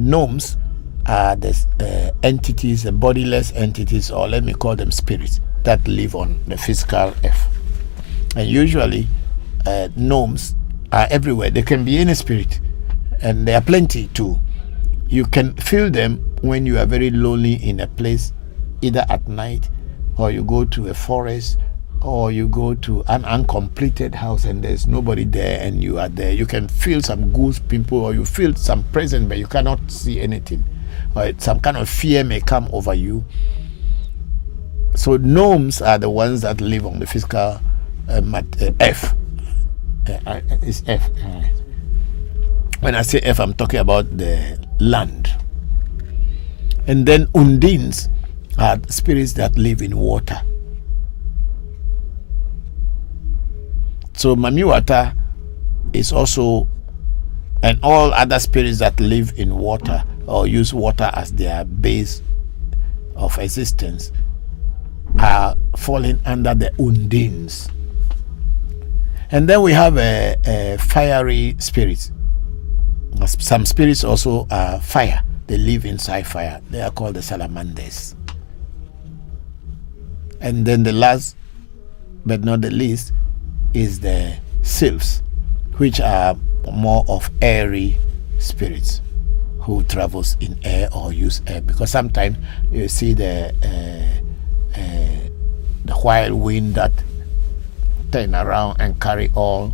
gnomes are the entities, the bodiless entities, or let me call them spirits, that live on the physical earth. And usually, gnomes are everywhere. They can be any spirit, and there are plenty too. You can feel them when you are very lonely in a place, either at night, or you go to a forest, or you go to an uncompleted house and there's nobody there and you are there. You can feel some ghost people, or you feel some presence but you cannot see anything, or some kind of fear may come over you. So gnomes are the ones that live on the physical earth. It's earth. When I say earth, I'm talking about the land. And then undines are spirits that live in water. So Mami Wata is also, and all other spirits that live in water or use water as their base of existence are falling under the undines. And then we have a fiery spirits. Some spirits also are fire. They live inside fire. They are called the salamanders. And then the last but not the least is the sylphs, which are more of airy spirits who travels in air or use air, because sometimes you see the wild wind that turn around and carry all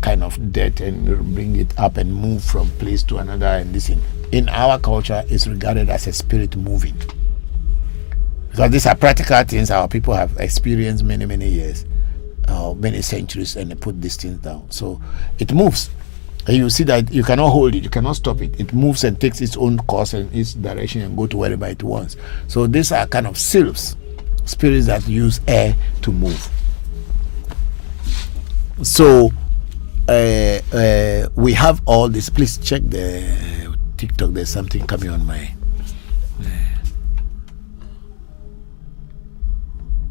kind of dirt and bring it up and move from place to another. And this in our culture is regarded as a spirit moving, because these are practical things our people have experienced many years, many centuries, and they put these things down. So it moves, and you see that you cannot hold it, you cannot stop it. It moves and takes its own course and its direction and go to wherever it wants. So these are kind of sylphs, spirits that use air to move. So we have all this. Please check the TikTok. There's something coming on my.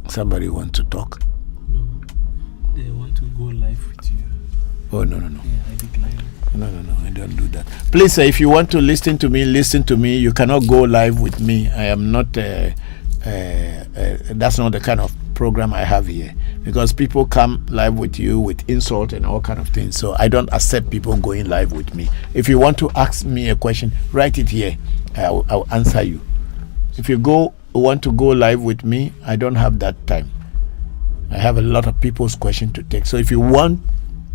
Somebody want to talk? No, they want to go live with you. Oh no. Yeah, I decline. No, I don't do that. Please, if you want to listen to me, listen to me. You cannot go live with me. I am not, that's not the kind of program I have here. Because people come live with you with insult and all kind of things. So I don't accept people going live with me. If you want to ask me a question, write it here. I'll answer you. If you want to go live with me, I don't have that time. I have a lot of people's questions to take. So if you want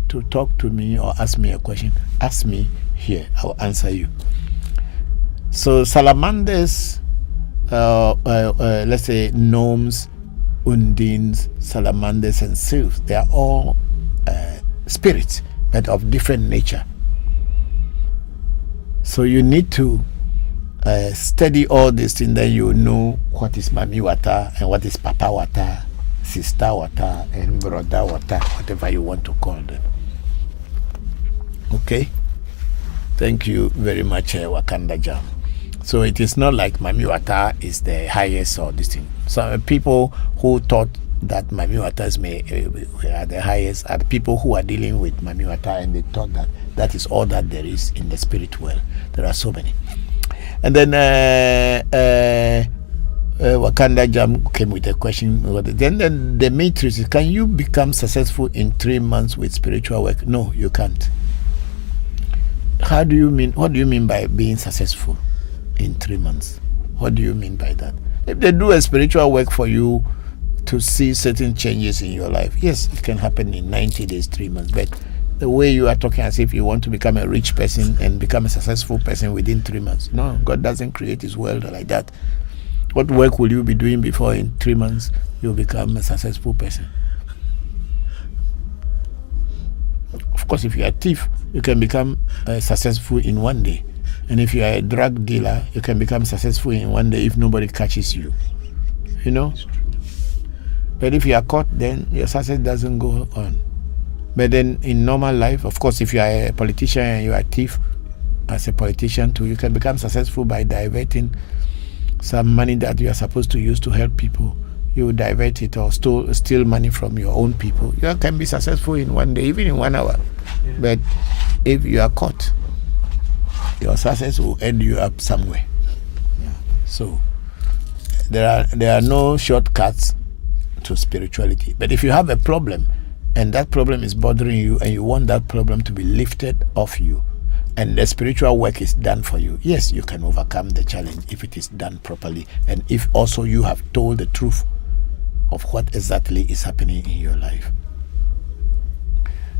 to talk to me or ask me a question, ask me here. I'll answer you. So salamanders, let's say gnomes, undines, salamanders, and sylphs, they are all spirits, but of different nature. So you need to study all this thing, then you know what is Mami Water and what is Papa Water, Sister Water, and Brother Water, whatever you want to call them. Okay? Thank you very much, Wakanda Jam. So it is not like Mami Water is the highest or this thing. So people who thought that Mami Waters are the highest are the people who are dealing with Mami Water, and they thought that that is all that there is in the spirit world. There are so many. And then Wakanda Jam came with a question. Then the matrix is, can you become successful in 3 months with spiritual work? No, you can't. What do you mean by being successful in 3 months? What do you mean by that? If they do a spiritual work for you to see certain changes in your life, yes, it can happen in 90 days, 3 months. But the way you are talking as if you want to become a rich person and become a successful person within 3 months. No, God doesn't create his world like that. What work will you be doing before in 3 months you'll become a successful person? Of course, if you are a thief, you can become successful in 1 day. And if you are a drug dealer, you can become successful in 1 day if nobody catches you. You know? But if you are caught, then your success doesn't go on. But then in normal life, of course, if you are a politician and you are a thief, as a politician too, you can become successful by diverting some money that you are supposed to use to help people. You divert it or steal money from your own people. You can be successful in 1 day, even in 1 hour. Yeah. But if you are caught, your success will end you up somewhere. Yeah. So there are no shortcuts to spirituality. But if you have a problem and that problem is bothering you and you want that problem to be lifted off you, and the spiritual work is done for you, yes, you can overcome the challenge if it is done properly, and if also you have told the truth of what exactly is happening in your life.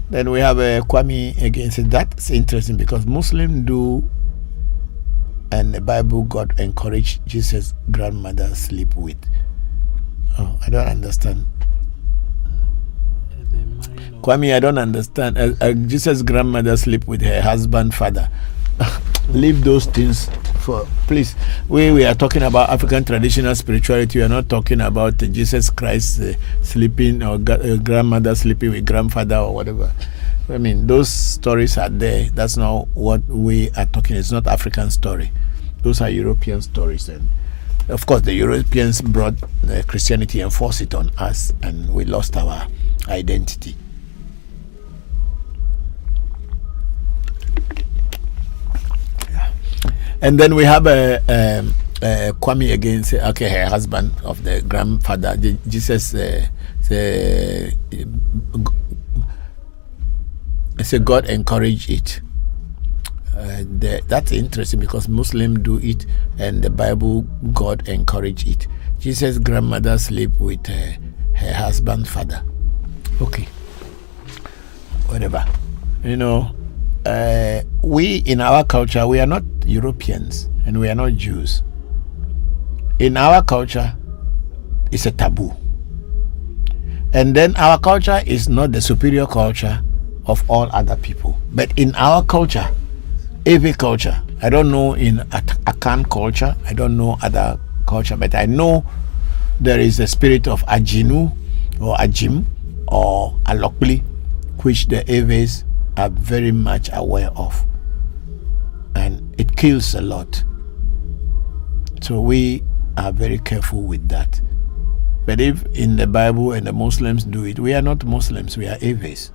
Then we have Kwame again said that's interesting because Muslims do, and the Bible God encouraged Jesus' grandmother sleep with. Oh, I don't understand. Kwame, I don't understand. Jesus' grandmother sleep with her husband, father. Leave those things for, please. We are talking about African traditional spirituality. We are not talking about Jesus Christ sleeping or grandmother sleeping with grandfather or whatever. I mean, those stories are there. That's not what we are talking. It's not African story. Those are European stories. And of course, the Europeans brought Christianity and forced it on us, and we lost our identity. And then we have Kwame again say, okay, her husband of the grandfather, Jesus say God encouraged it. That's interesting because Muslims do it, and the Bible God encouraged it. Jesus' grandmother sleep with her husband's father. Okay, whatever. You know, we in our culture, we are not Europeans and we are not Jews. In our culture, it's a taboo. And then our culture is not the superior culture of all other people. But in our culture, every culture, I don't know in Akan culture, I don't know other culture, but I know there is a spirit of Ajinu or Ajim or Alokli, which the Eves are very much aware of. And it kills a lot. So we are very careful with that. But if in the Bible and the Muslims do it, we are not Muslims, we are Eves.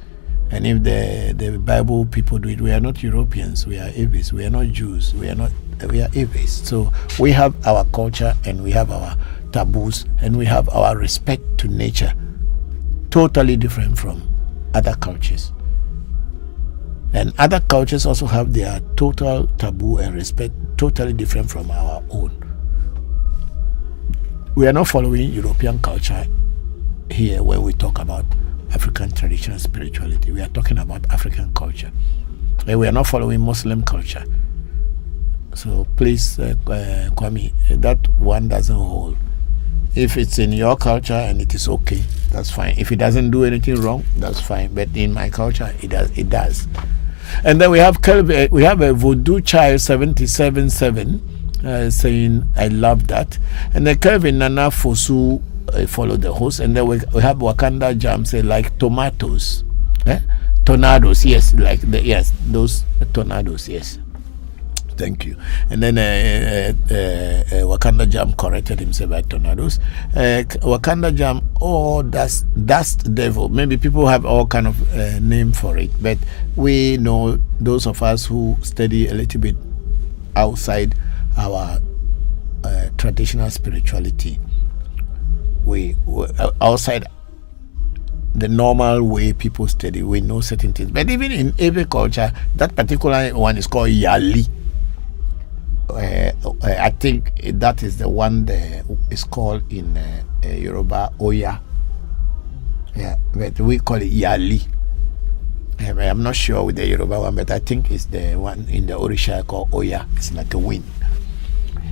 And if the Bible people do it, we are not Europeans, we are atheists. We are not Jews, we are atheists. So we have our culture and we have our taboos and we have our respect to nature, totally different from other cultures. And other cultures also have their total taboo and respect, totally different from our own. We are not following European culture here when we talk about African traditional spirituality. We are talking about African culture. And we are not following Muslim culture. So please, Kwame, that one doesn't hold. If it's in your culture and it is okay, that's fine. If it doesn't do anything wrong, that's fine. But in my culture, it does. And then we have a Voodoo Child 77.7 saying, I love that. And then Kelvin Nana Fosu follow the host. And then we have Wakanda Jam say, like tomatoes. Tornadoes, yes, those tornadoes, yes. Thank you. And then Wakanda Jam corrected himself by tornadoes. Wakanda Jam, that's devil. Maybe people have all kind of name for it, but we know, those of us who study a little bit outside our traditional spirituality, we outside the normal way people study, we know certain things. But even in every culture, that particular one is called Yali. I think that is the one that is called in Yoruba Oya. Yeah, but we call it Yali. I'm not sure with the Yoruba one, but I think it's the one in the Orisha called Oya. It's like a wind.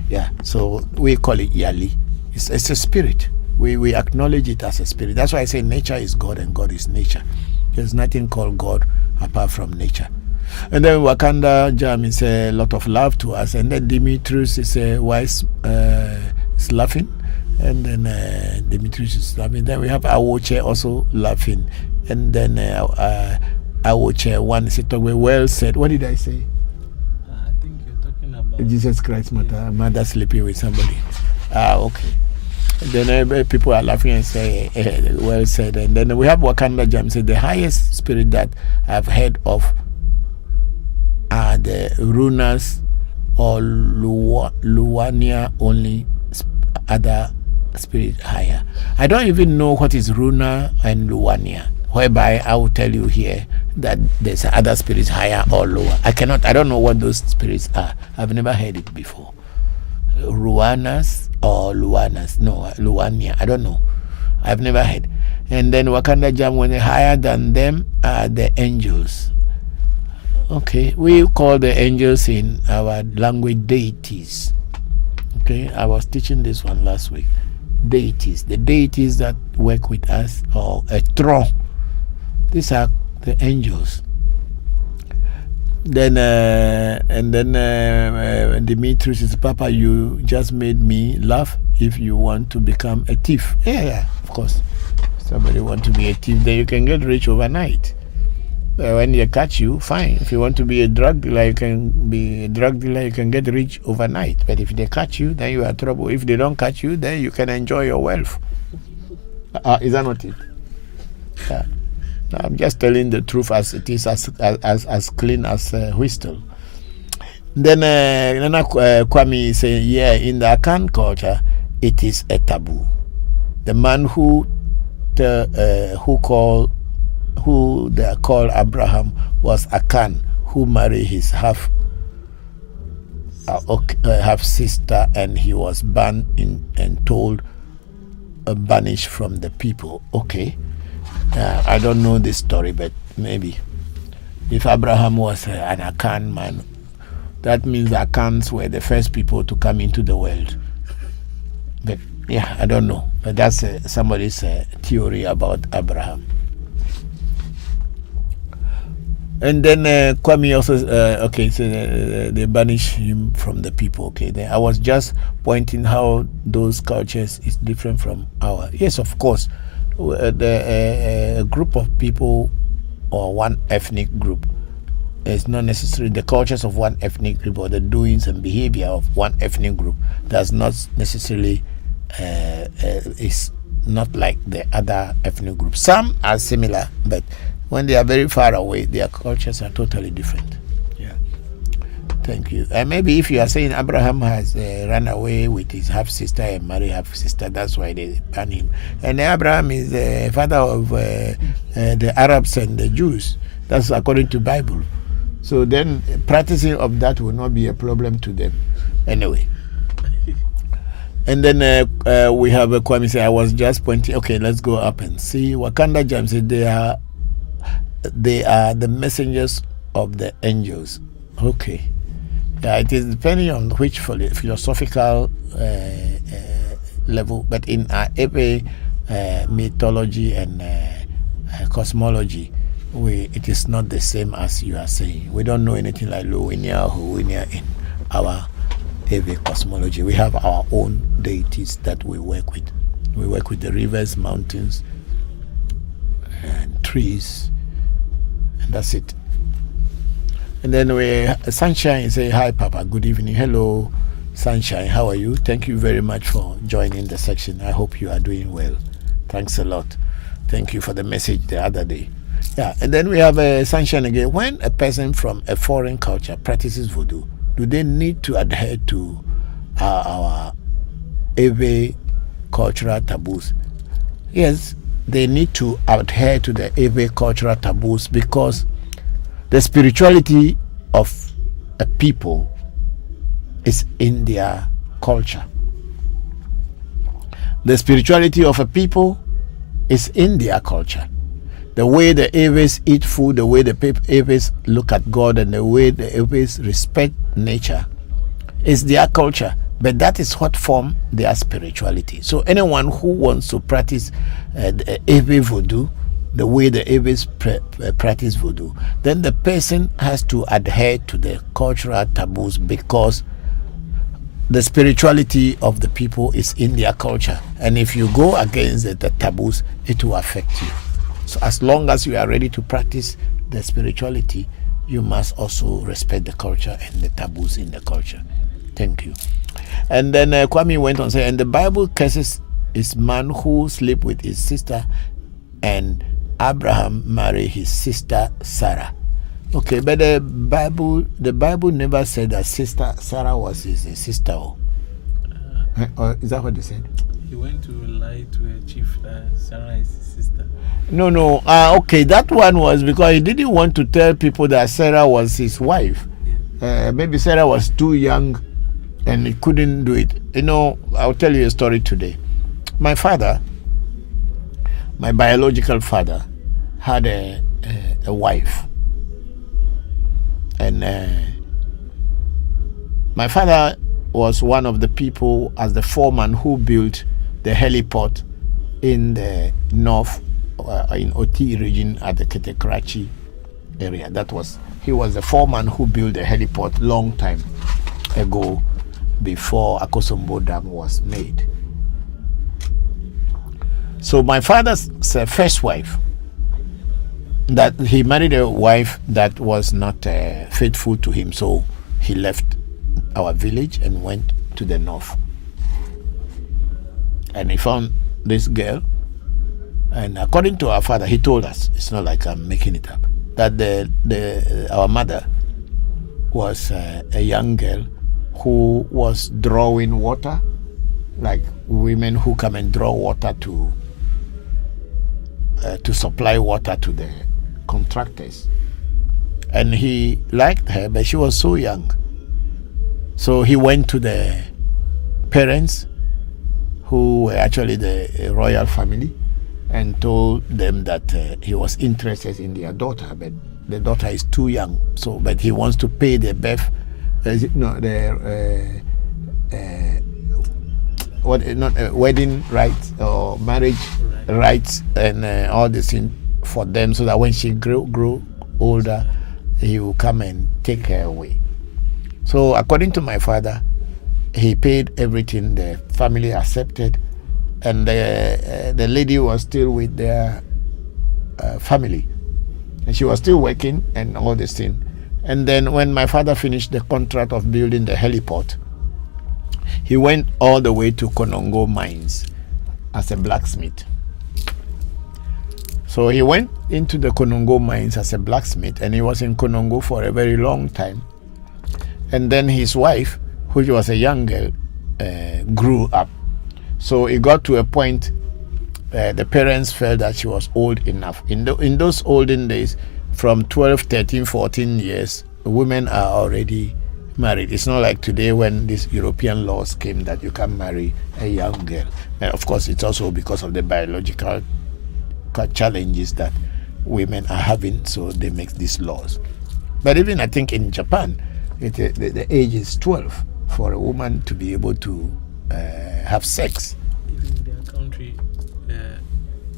Yeah, so we call it Yali. It's a spirit. We acknowledge it as a spirit. That's why I say nature is God and God is nature. There's nothing called God apart from nature. And then Wakanda Jam is a lot of love to us. And then Demetrius is wise is laughing. And then Demetrius is laughing. Then we have Awoche also laughing. And then Awoche one is talking well said. What did I say? I think you're talking about Jesus Christ, mother sleeping with somebody. Okay. And then people are laughing and say, well said. And then we have Wakanda Jam say the highest spirit that I've heard of are the Runas or Luwania, only other spirit higher. I don't even know what is Runa and Luwania, whereby I will tell you here that there's other spirits higher or lower. I don't know what those spirits are. I've never heard it before. Ruanas or Luanas. No, Luania. I don't know. I've never heard. And then Wakanda Jam, when they're higher than them are the angels. Okay, we call the angels in our language deities. Okay, I was teaching this one last week. Deities, the deities that work with us, or a throne. These are the angels. Then Demetrius says, Papa, you just made me laugh. If you want to become a thief, yeah, of course. Somebody want to be a thief, then you can get rich overnight. When they catch you, fine. If you want to be a drug dealer, you can be a drug dealer, you can get rich overnight. But if they catch you, then you are trouble. If they don't catch you, then you can enjoy your wealth. Is that not it? Yeah. No, I'm just telling the truth as it is, as clean as whistle. Then Nana Kwame is saying, yeah, in the Akan culture, it is a taboo. The man who they call Abraham was Akan, who married his half sister, and he was banned and told banished from the people. Okay, I don't know this story, but maybe if Abraham was an Akan man, that means the Akans were the first people to come into the world. But yeah, I don't know. But that's somebody's theory about Abraham. And then Kwame also, so they banish him from the people. Okay, then I was just pointing how those cultures is different from ours. Yes, of course, a group of people or one ethnic group is not necessarily the cultures of one ethnic group or the doings and behavior of one ethnic group does not necessarily is not like the other ethnic groups. Some are similar, but when they are very far away, their cultures are totally different. Yeah. Thank you. And maybe if you are saying Abraham has run away with his half sister and married half sister, that's why they ban him. And Abraham is the father of the Arabs and the Jews. That's according to Bible. So then practicing of that will not be a problem to them. Anyway. And then we have a Kwame say, I was just pointing. Okay, let's go up and see. Wakanda Jam said they are the messengers of the angels. Okay. Yeah, it is depending on which philosophical level, but in Ebe mythology and cosmology, it is not the same as you are saying. We don't know anything like Luwinia or Huwinia in our Ebe cosmology. We have our own deities that we work with. We work with the rivers, mountains, and trees, and that's it. And then Sunshine say, hi Papa, good evening. Hello Sunshine, how are you? Thank you very much for joining the section. I hope you are doing well. Thanks a lot. Thank you for the message the other day. Yeah, and then we have Sunshine again. When a person from a foreign culture practices voodoo, do they need to adhere to our Ewe cultural taboos? Yes, they need to adhere to the Ewe cultural taboos because the spirituality of a people is in their culture. The spirituality of a people is in their culture. The way the Ewes eat food, the way the Ewes look at God, and the way the Ewes respect nature is their culture. But that is what forms their spirituality. So anyone who wants to practice the Ewe voodoo, the way the Ewes practice voodoo, then the person has to adhere to the cultural taboos because the spirituality of the people is in their culture. And if you go against the taboos, it will affect you. So as long as you are ready to practice the spirituality, you must also respect the culture and the taboos in the culture. Thank you. And then Kwame went on saying, and the Bible curses is man who sleep with his sister, and Abraham married his sister Sarah. Okay, but the Bible never said that sister Sarah was his sister. Or is that what they said? He went to lie to a chief that Sarah is his sister. No. Okay, that one was because he didn't want to tell people that Sarah was his wife. Maybe Sarah was too young and he couldn't do it. You know, I'll tell you a story today. My father, my biological father, had a wife. And my father was one of the people as the foreman who built the heliport in the north, in Oti region at the Ketekrachi area. He was the foreman who built the heliport long time ago before Akosombo Dam was made. So my father's first wife, that he married a wife that was not faithful to him, so he left our village and went to the north. And he found this girl, and according to our father, he told us, it's not like I'm making it up, that our mother was a young girl who was drawing water, like women who come and draw water to supply water to the contractors. And he liked her, but she was so young. So he went to the parents, who were actually the royal family, and told them that he was interested in their daughter, but the daughter is too young. So, but he wants to pay the wedding rights or marriage rights and all this thing for them, so that when she grew older, he will come and take her away. So according to my father, he paid everything, the family accepted, and the lady was still with their family, and she was still working and all this thing. And then when my father finished the contract of building the heliport, he went all the way to Konongo mines as a blacksmith. So he went into the Konongo mines as a blacksmith, and he was in Konongo for a very long time. And then his wife, which was a young girl, grew up. So it got to a point the parents felt that she was old enough. In those olden days, from 12, 13, 14 years, women are already married. It's not like today when these European laws came that you can marry a young girl. And of course, it's also because of the biological challenges that women are having, so they make these laws. But even I think in Japan, the age is 12 for a woman to be able to have sex. Even in their country,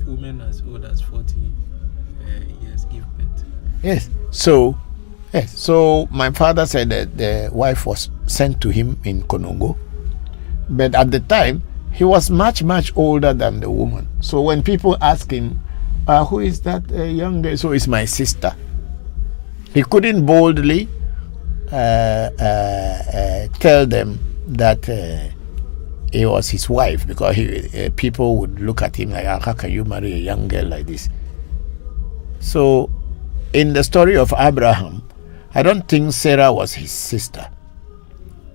women as old as 40 years give birth. Yes. So my father said that the wife was sent to him in Konongo, but at the time he was much, much older than the woman. So when people ask him, who is that young girl? So it's my sister. He couldn't boldly tell them that it was his wife, because people would look at him like, how can you marry a young girl like this? So in the story of Abraham, I don't think Sarah was his sister.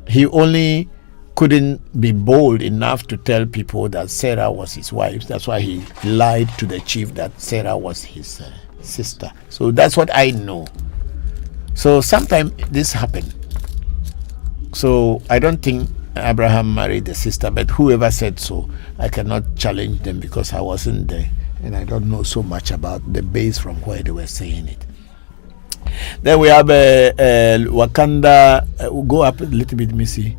He only couldn't be bold enough to tell people that Sarah was his wife. That's why he lied to the chief that Sarah was his sister. So that's what I know. So sometimes this happened. So I don't think Abraham married the sister, but whoever said so, I cannot challenge them because I wasn't there and I don't know so much about the base from where they were saying it. Then we have Wakanda. Go up a little bit, Missy.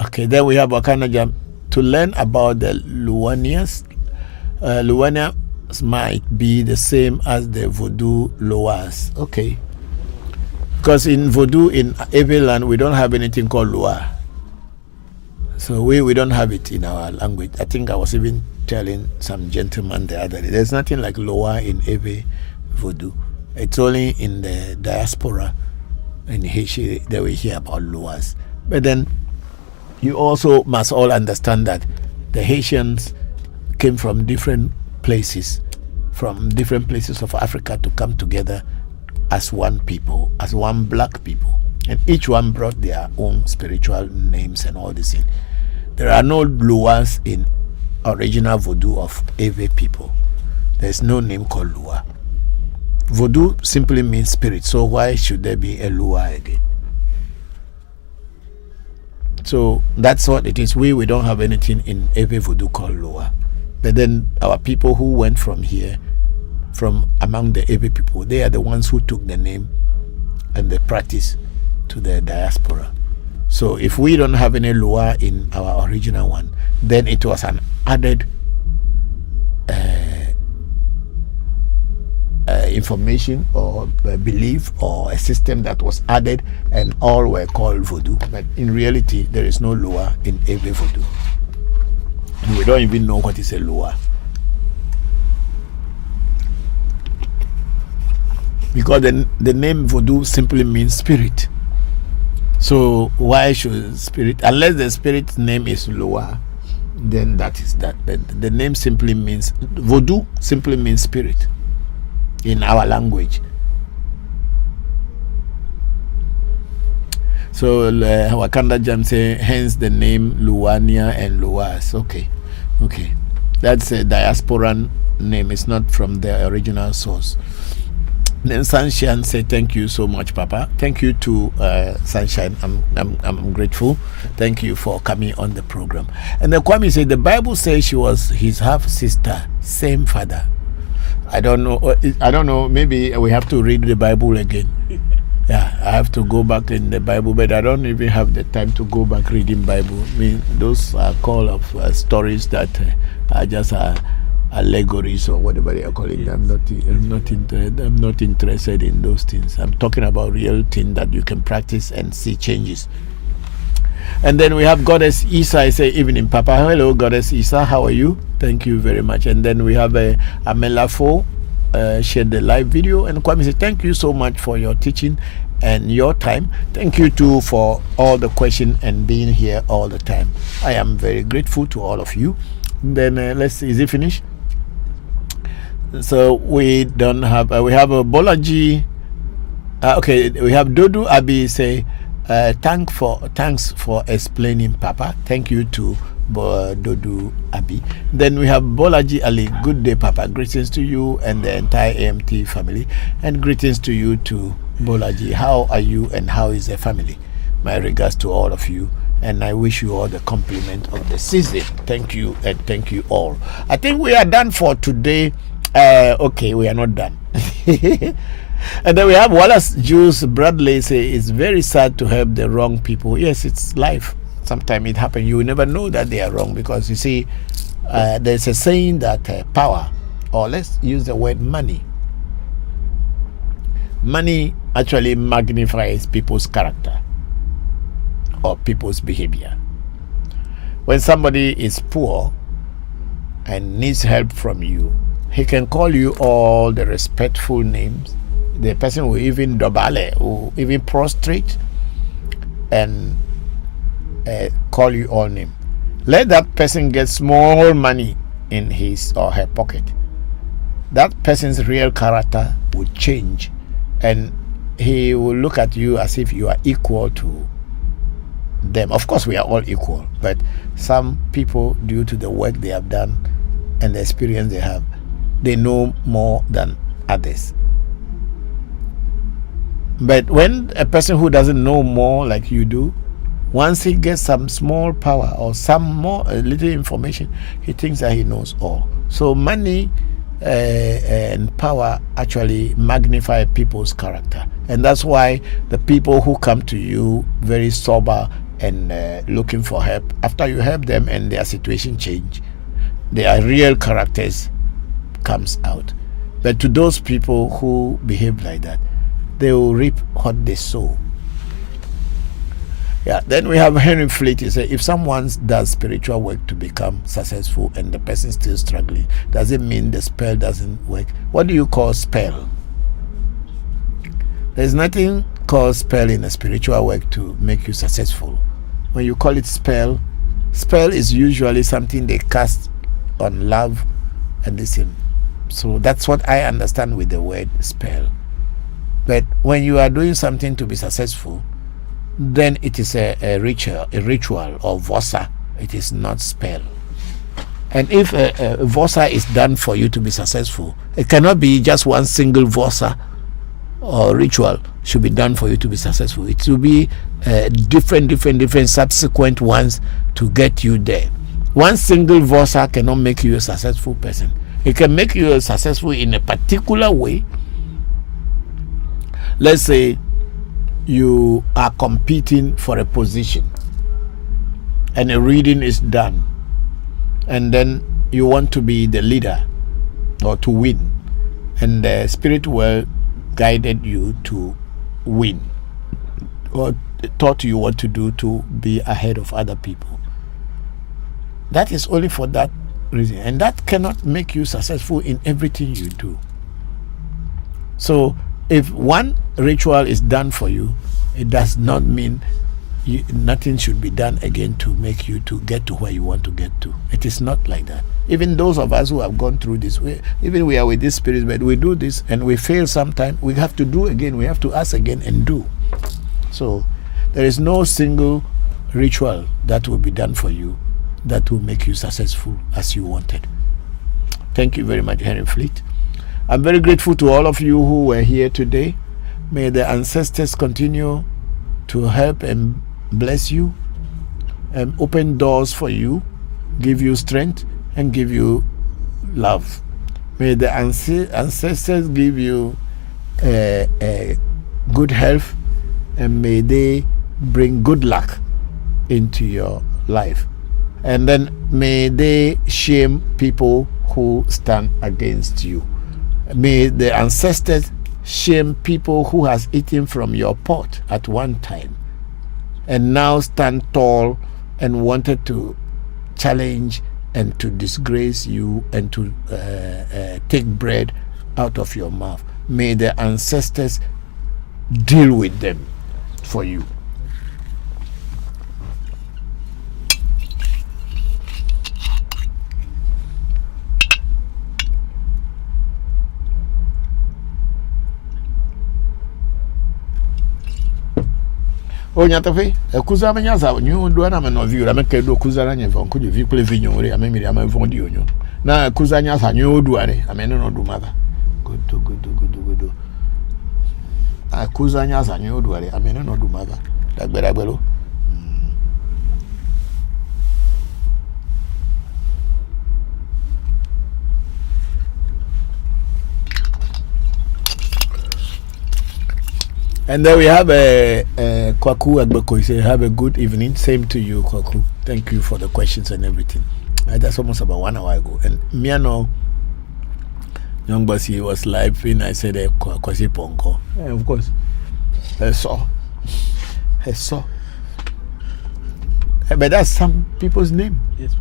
Okay, then we have Wakanda Jam to learn about the Luanias. Luanias might be the same as the Voodoo Loas. Okay. Because in Voodoo, in every land, we don't have anything called Loa. So we don't have it in our language. I think I was even telling some gentleman the other day, there's nothing like Loa in every Voodoo. It's only in the diaspora in Haiti that we hear about Loas. But then you also must all understand that the Haitians came from different places of Africa to come together as one people, as one black people. And each one brought their own spiritual names and all this thing. There are no Luas in original Voodoo of Ewe people. There's no name called Lua. Voodoo simply means spirit, so why should there be a Lua again? So that's what it is. We don't have anything in Ewe Voodoo called Lua. But then our people who went from here, from among the Ewe people, they are the ones who took the name and the practice to the diaspora. So if we don't have any Lua in our original one, then it was an added information or belief or a system that was added, and all were called Voodoo. But in reality, there is no Lua in every Voodoo. And we don't even know what is a Lua. Because the name Voodoo simply means spirit. So why should spirit, unless the spirit's name is Lua, then that is that. But the name simply means, Voodoo simply means spirit in our language. So Wakanda Jam say, hence the name Luania and Luas. Okay. That's a diasporan name. It's not from the original source. Then Sunshine say, thank you so much, Papa. Thank you to Sunshine. I'm grateful. Thank you for coming on the program. And then Kwame said, the Bible says she was his half sister, same father. I don't know. Maybe we have to read the Bible again. Yeah, I have to go back in the Bible, but I don't even have the time to go back reading Bible. I mean, those are call of stories that are just allegories or whatever they are calling them. I'm not interested in those things. I'm talking about real things that you can practice and see changes. And then we have Goddess Isa. I say, evening, Papa. Hello, Goddess Isa. How are you? Thank you very much. And then we have Amela Fo shared the live video. And Kwame said, thank you so much for your teaching and your time. Thank you too for all the questions and being here all the time. I am very grateful to all of you. Then let's see, is it finished? So we don't have. We have a Bolaji. Okay, we have Dodu Abi say, thanks for explaining, Papa. Thank you to Dodu Abi. Then we have Bolaji Ali. Good day, Papa. Greetings to you and the entire AMT family, and greetings to you too, Bolaji. How are you and how is the family? My regards to all of you, and I wish you all the compliment of the season. Thank you, and thank you all. I think we are done for today. Okay, we are not done. And then we have Wallace Jules Bradley say it's very sad to help the wrong people. Yes, it's life. Sometimes it happens. You will never know that they are wrong, because you see, there's a saying that power, or let's use the word money. Money actually magnifies people's character or people's behavior. When somebody is poor and needs help from you, he can call you all the respectful names. The person will even dobale, will even prostrate and call you all name. Let that person get small money in his or her pocket. That person's real character will change, and he will look at you as if you are equal to them. Of course, we are all equal, but some people, due to the work they have done and the experience they have, they know more than others. But when a person who doesn't know more like you do, once he gets some small power or some more little information, he thinks that he knows all. So money and power actually magnify people's character, and that's why the people who come to you very sober and looking for help, after you help them and their situation change, their real characters comes out. But to those people who behave like that, they will reap what they sow. Yeah. Then we have Henry Fleet. He said, if someone does spiritual work to become successful and the person still struggling, does it mean the spell doesn't work? What do you call spell? There's nothing called spell in a spiritual work to make you successful. When you call it spell, spell is usually something they cast on love and listen. So that's what I understand with the word spell. But when you are doing something to be successful, then it is a ritual or vosa. It is not spell. And if a vosa is done for you to be successful, it cannot be just one single vosa or ritual should be done for you to be successful. It will be different subsequent ones to get you there. One single vosa cannot make you a successful person. It can make you successful in a particular way. Let's say you are competing for a position and a reading is done, and then you want to be the leader or to win, and the spirit world guided you to win or taught you what to do to be ahead of other people. That is only for that reason, and that cannot make you successful in everything you do. So if one ritual is done for you, it does not mean nothing should be done again to make you to get to where you want to get to. It is not like that. Even those of us who have gone through this, even we are with this spirit, but we do this and we fail sometime, we have to do again, we have to ask again and do. So there is no single ritual that will be done for you that will make you successful as you wanted. Thank you very much, Henry Fleet. I'm very grateful to all of you who were here today. May the ancestors continue to help and bless you and open doors for you, give you strength and give you love. May the ancestors give you good health, and may they bring good luck into your life. And then may they shame people who stand against you. May the ancestors shame people who has eaten from your pot at one time and now stand tall and wanted to challenge and to disgrace you and to take bread out of your mouth. May the ancestors deal with them for you. Onyatafe, a Kuzama Yaza, you do an ameno view, I make a do Kuzaranya from Voncujovi play video, I mean, I'm a Voncujovi. Now, Kuzanyas, I knew do I mean, no do mother. Good. Kuzanyas, I knew do I mean, no do mother. That better below. And then we have a Kwaku at Bokor. Say, have a good evening. Same to you, Kwaku. Thank you for the questions and everything. That's almost about 1 hour ago. And me and young bossy was live in. I said, Kwasi Ponko. And of course, I saw. But that's some people's name. Yes.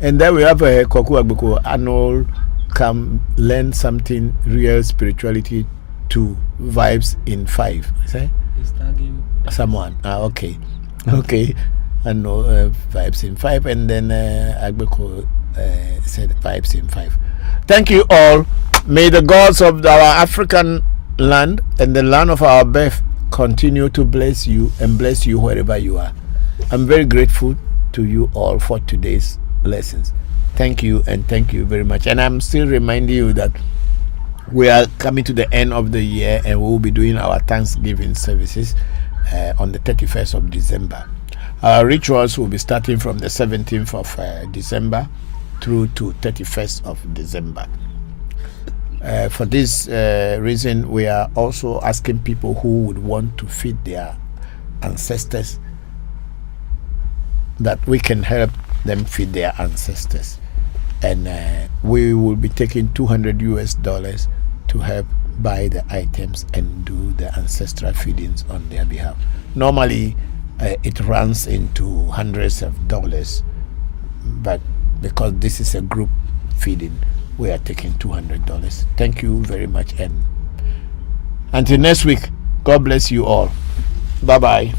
And then we have a Kwaku at Bokor. Annual come learn something real spirituality. 2 vibes in 5. Say? He's tagging someone. Okay. And no vibes in 5. And then Agbeko said vibes in 5. Thank you all. May the gods of our African land and the land of our birth continue to bless you and bless you wherever you are. I'm very grateful to you all for today's lessons. Thank you and thank you very much. And I'm still reminding you that we are coming to the end of the year and we will be doing our Thanksgiving services on the 31st of December. Our rituals will be starting from the 17th of December through to 31st of December. For this reason, we are also asking people who would want to feed their ancestors that we can help them feed their ancestors. And we will be taking $200 to help buy the items and do the ancestral feedings on their behalf. Normally, it runs into hundreds of dollars, but because this is a group feeding, we are taking $200. Thank you very much, and until next week, God bless you all. Bye-bye.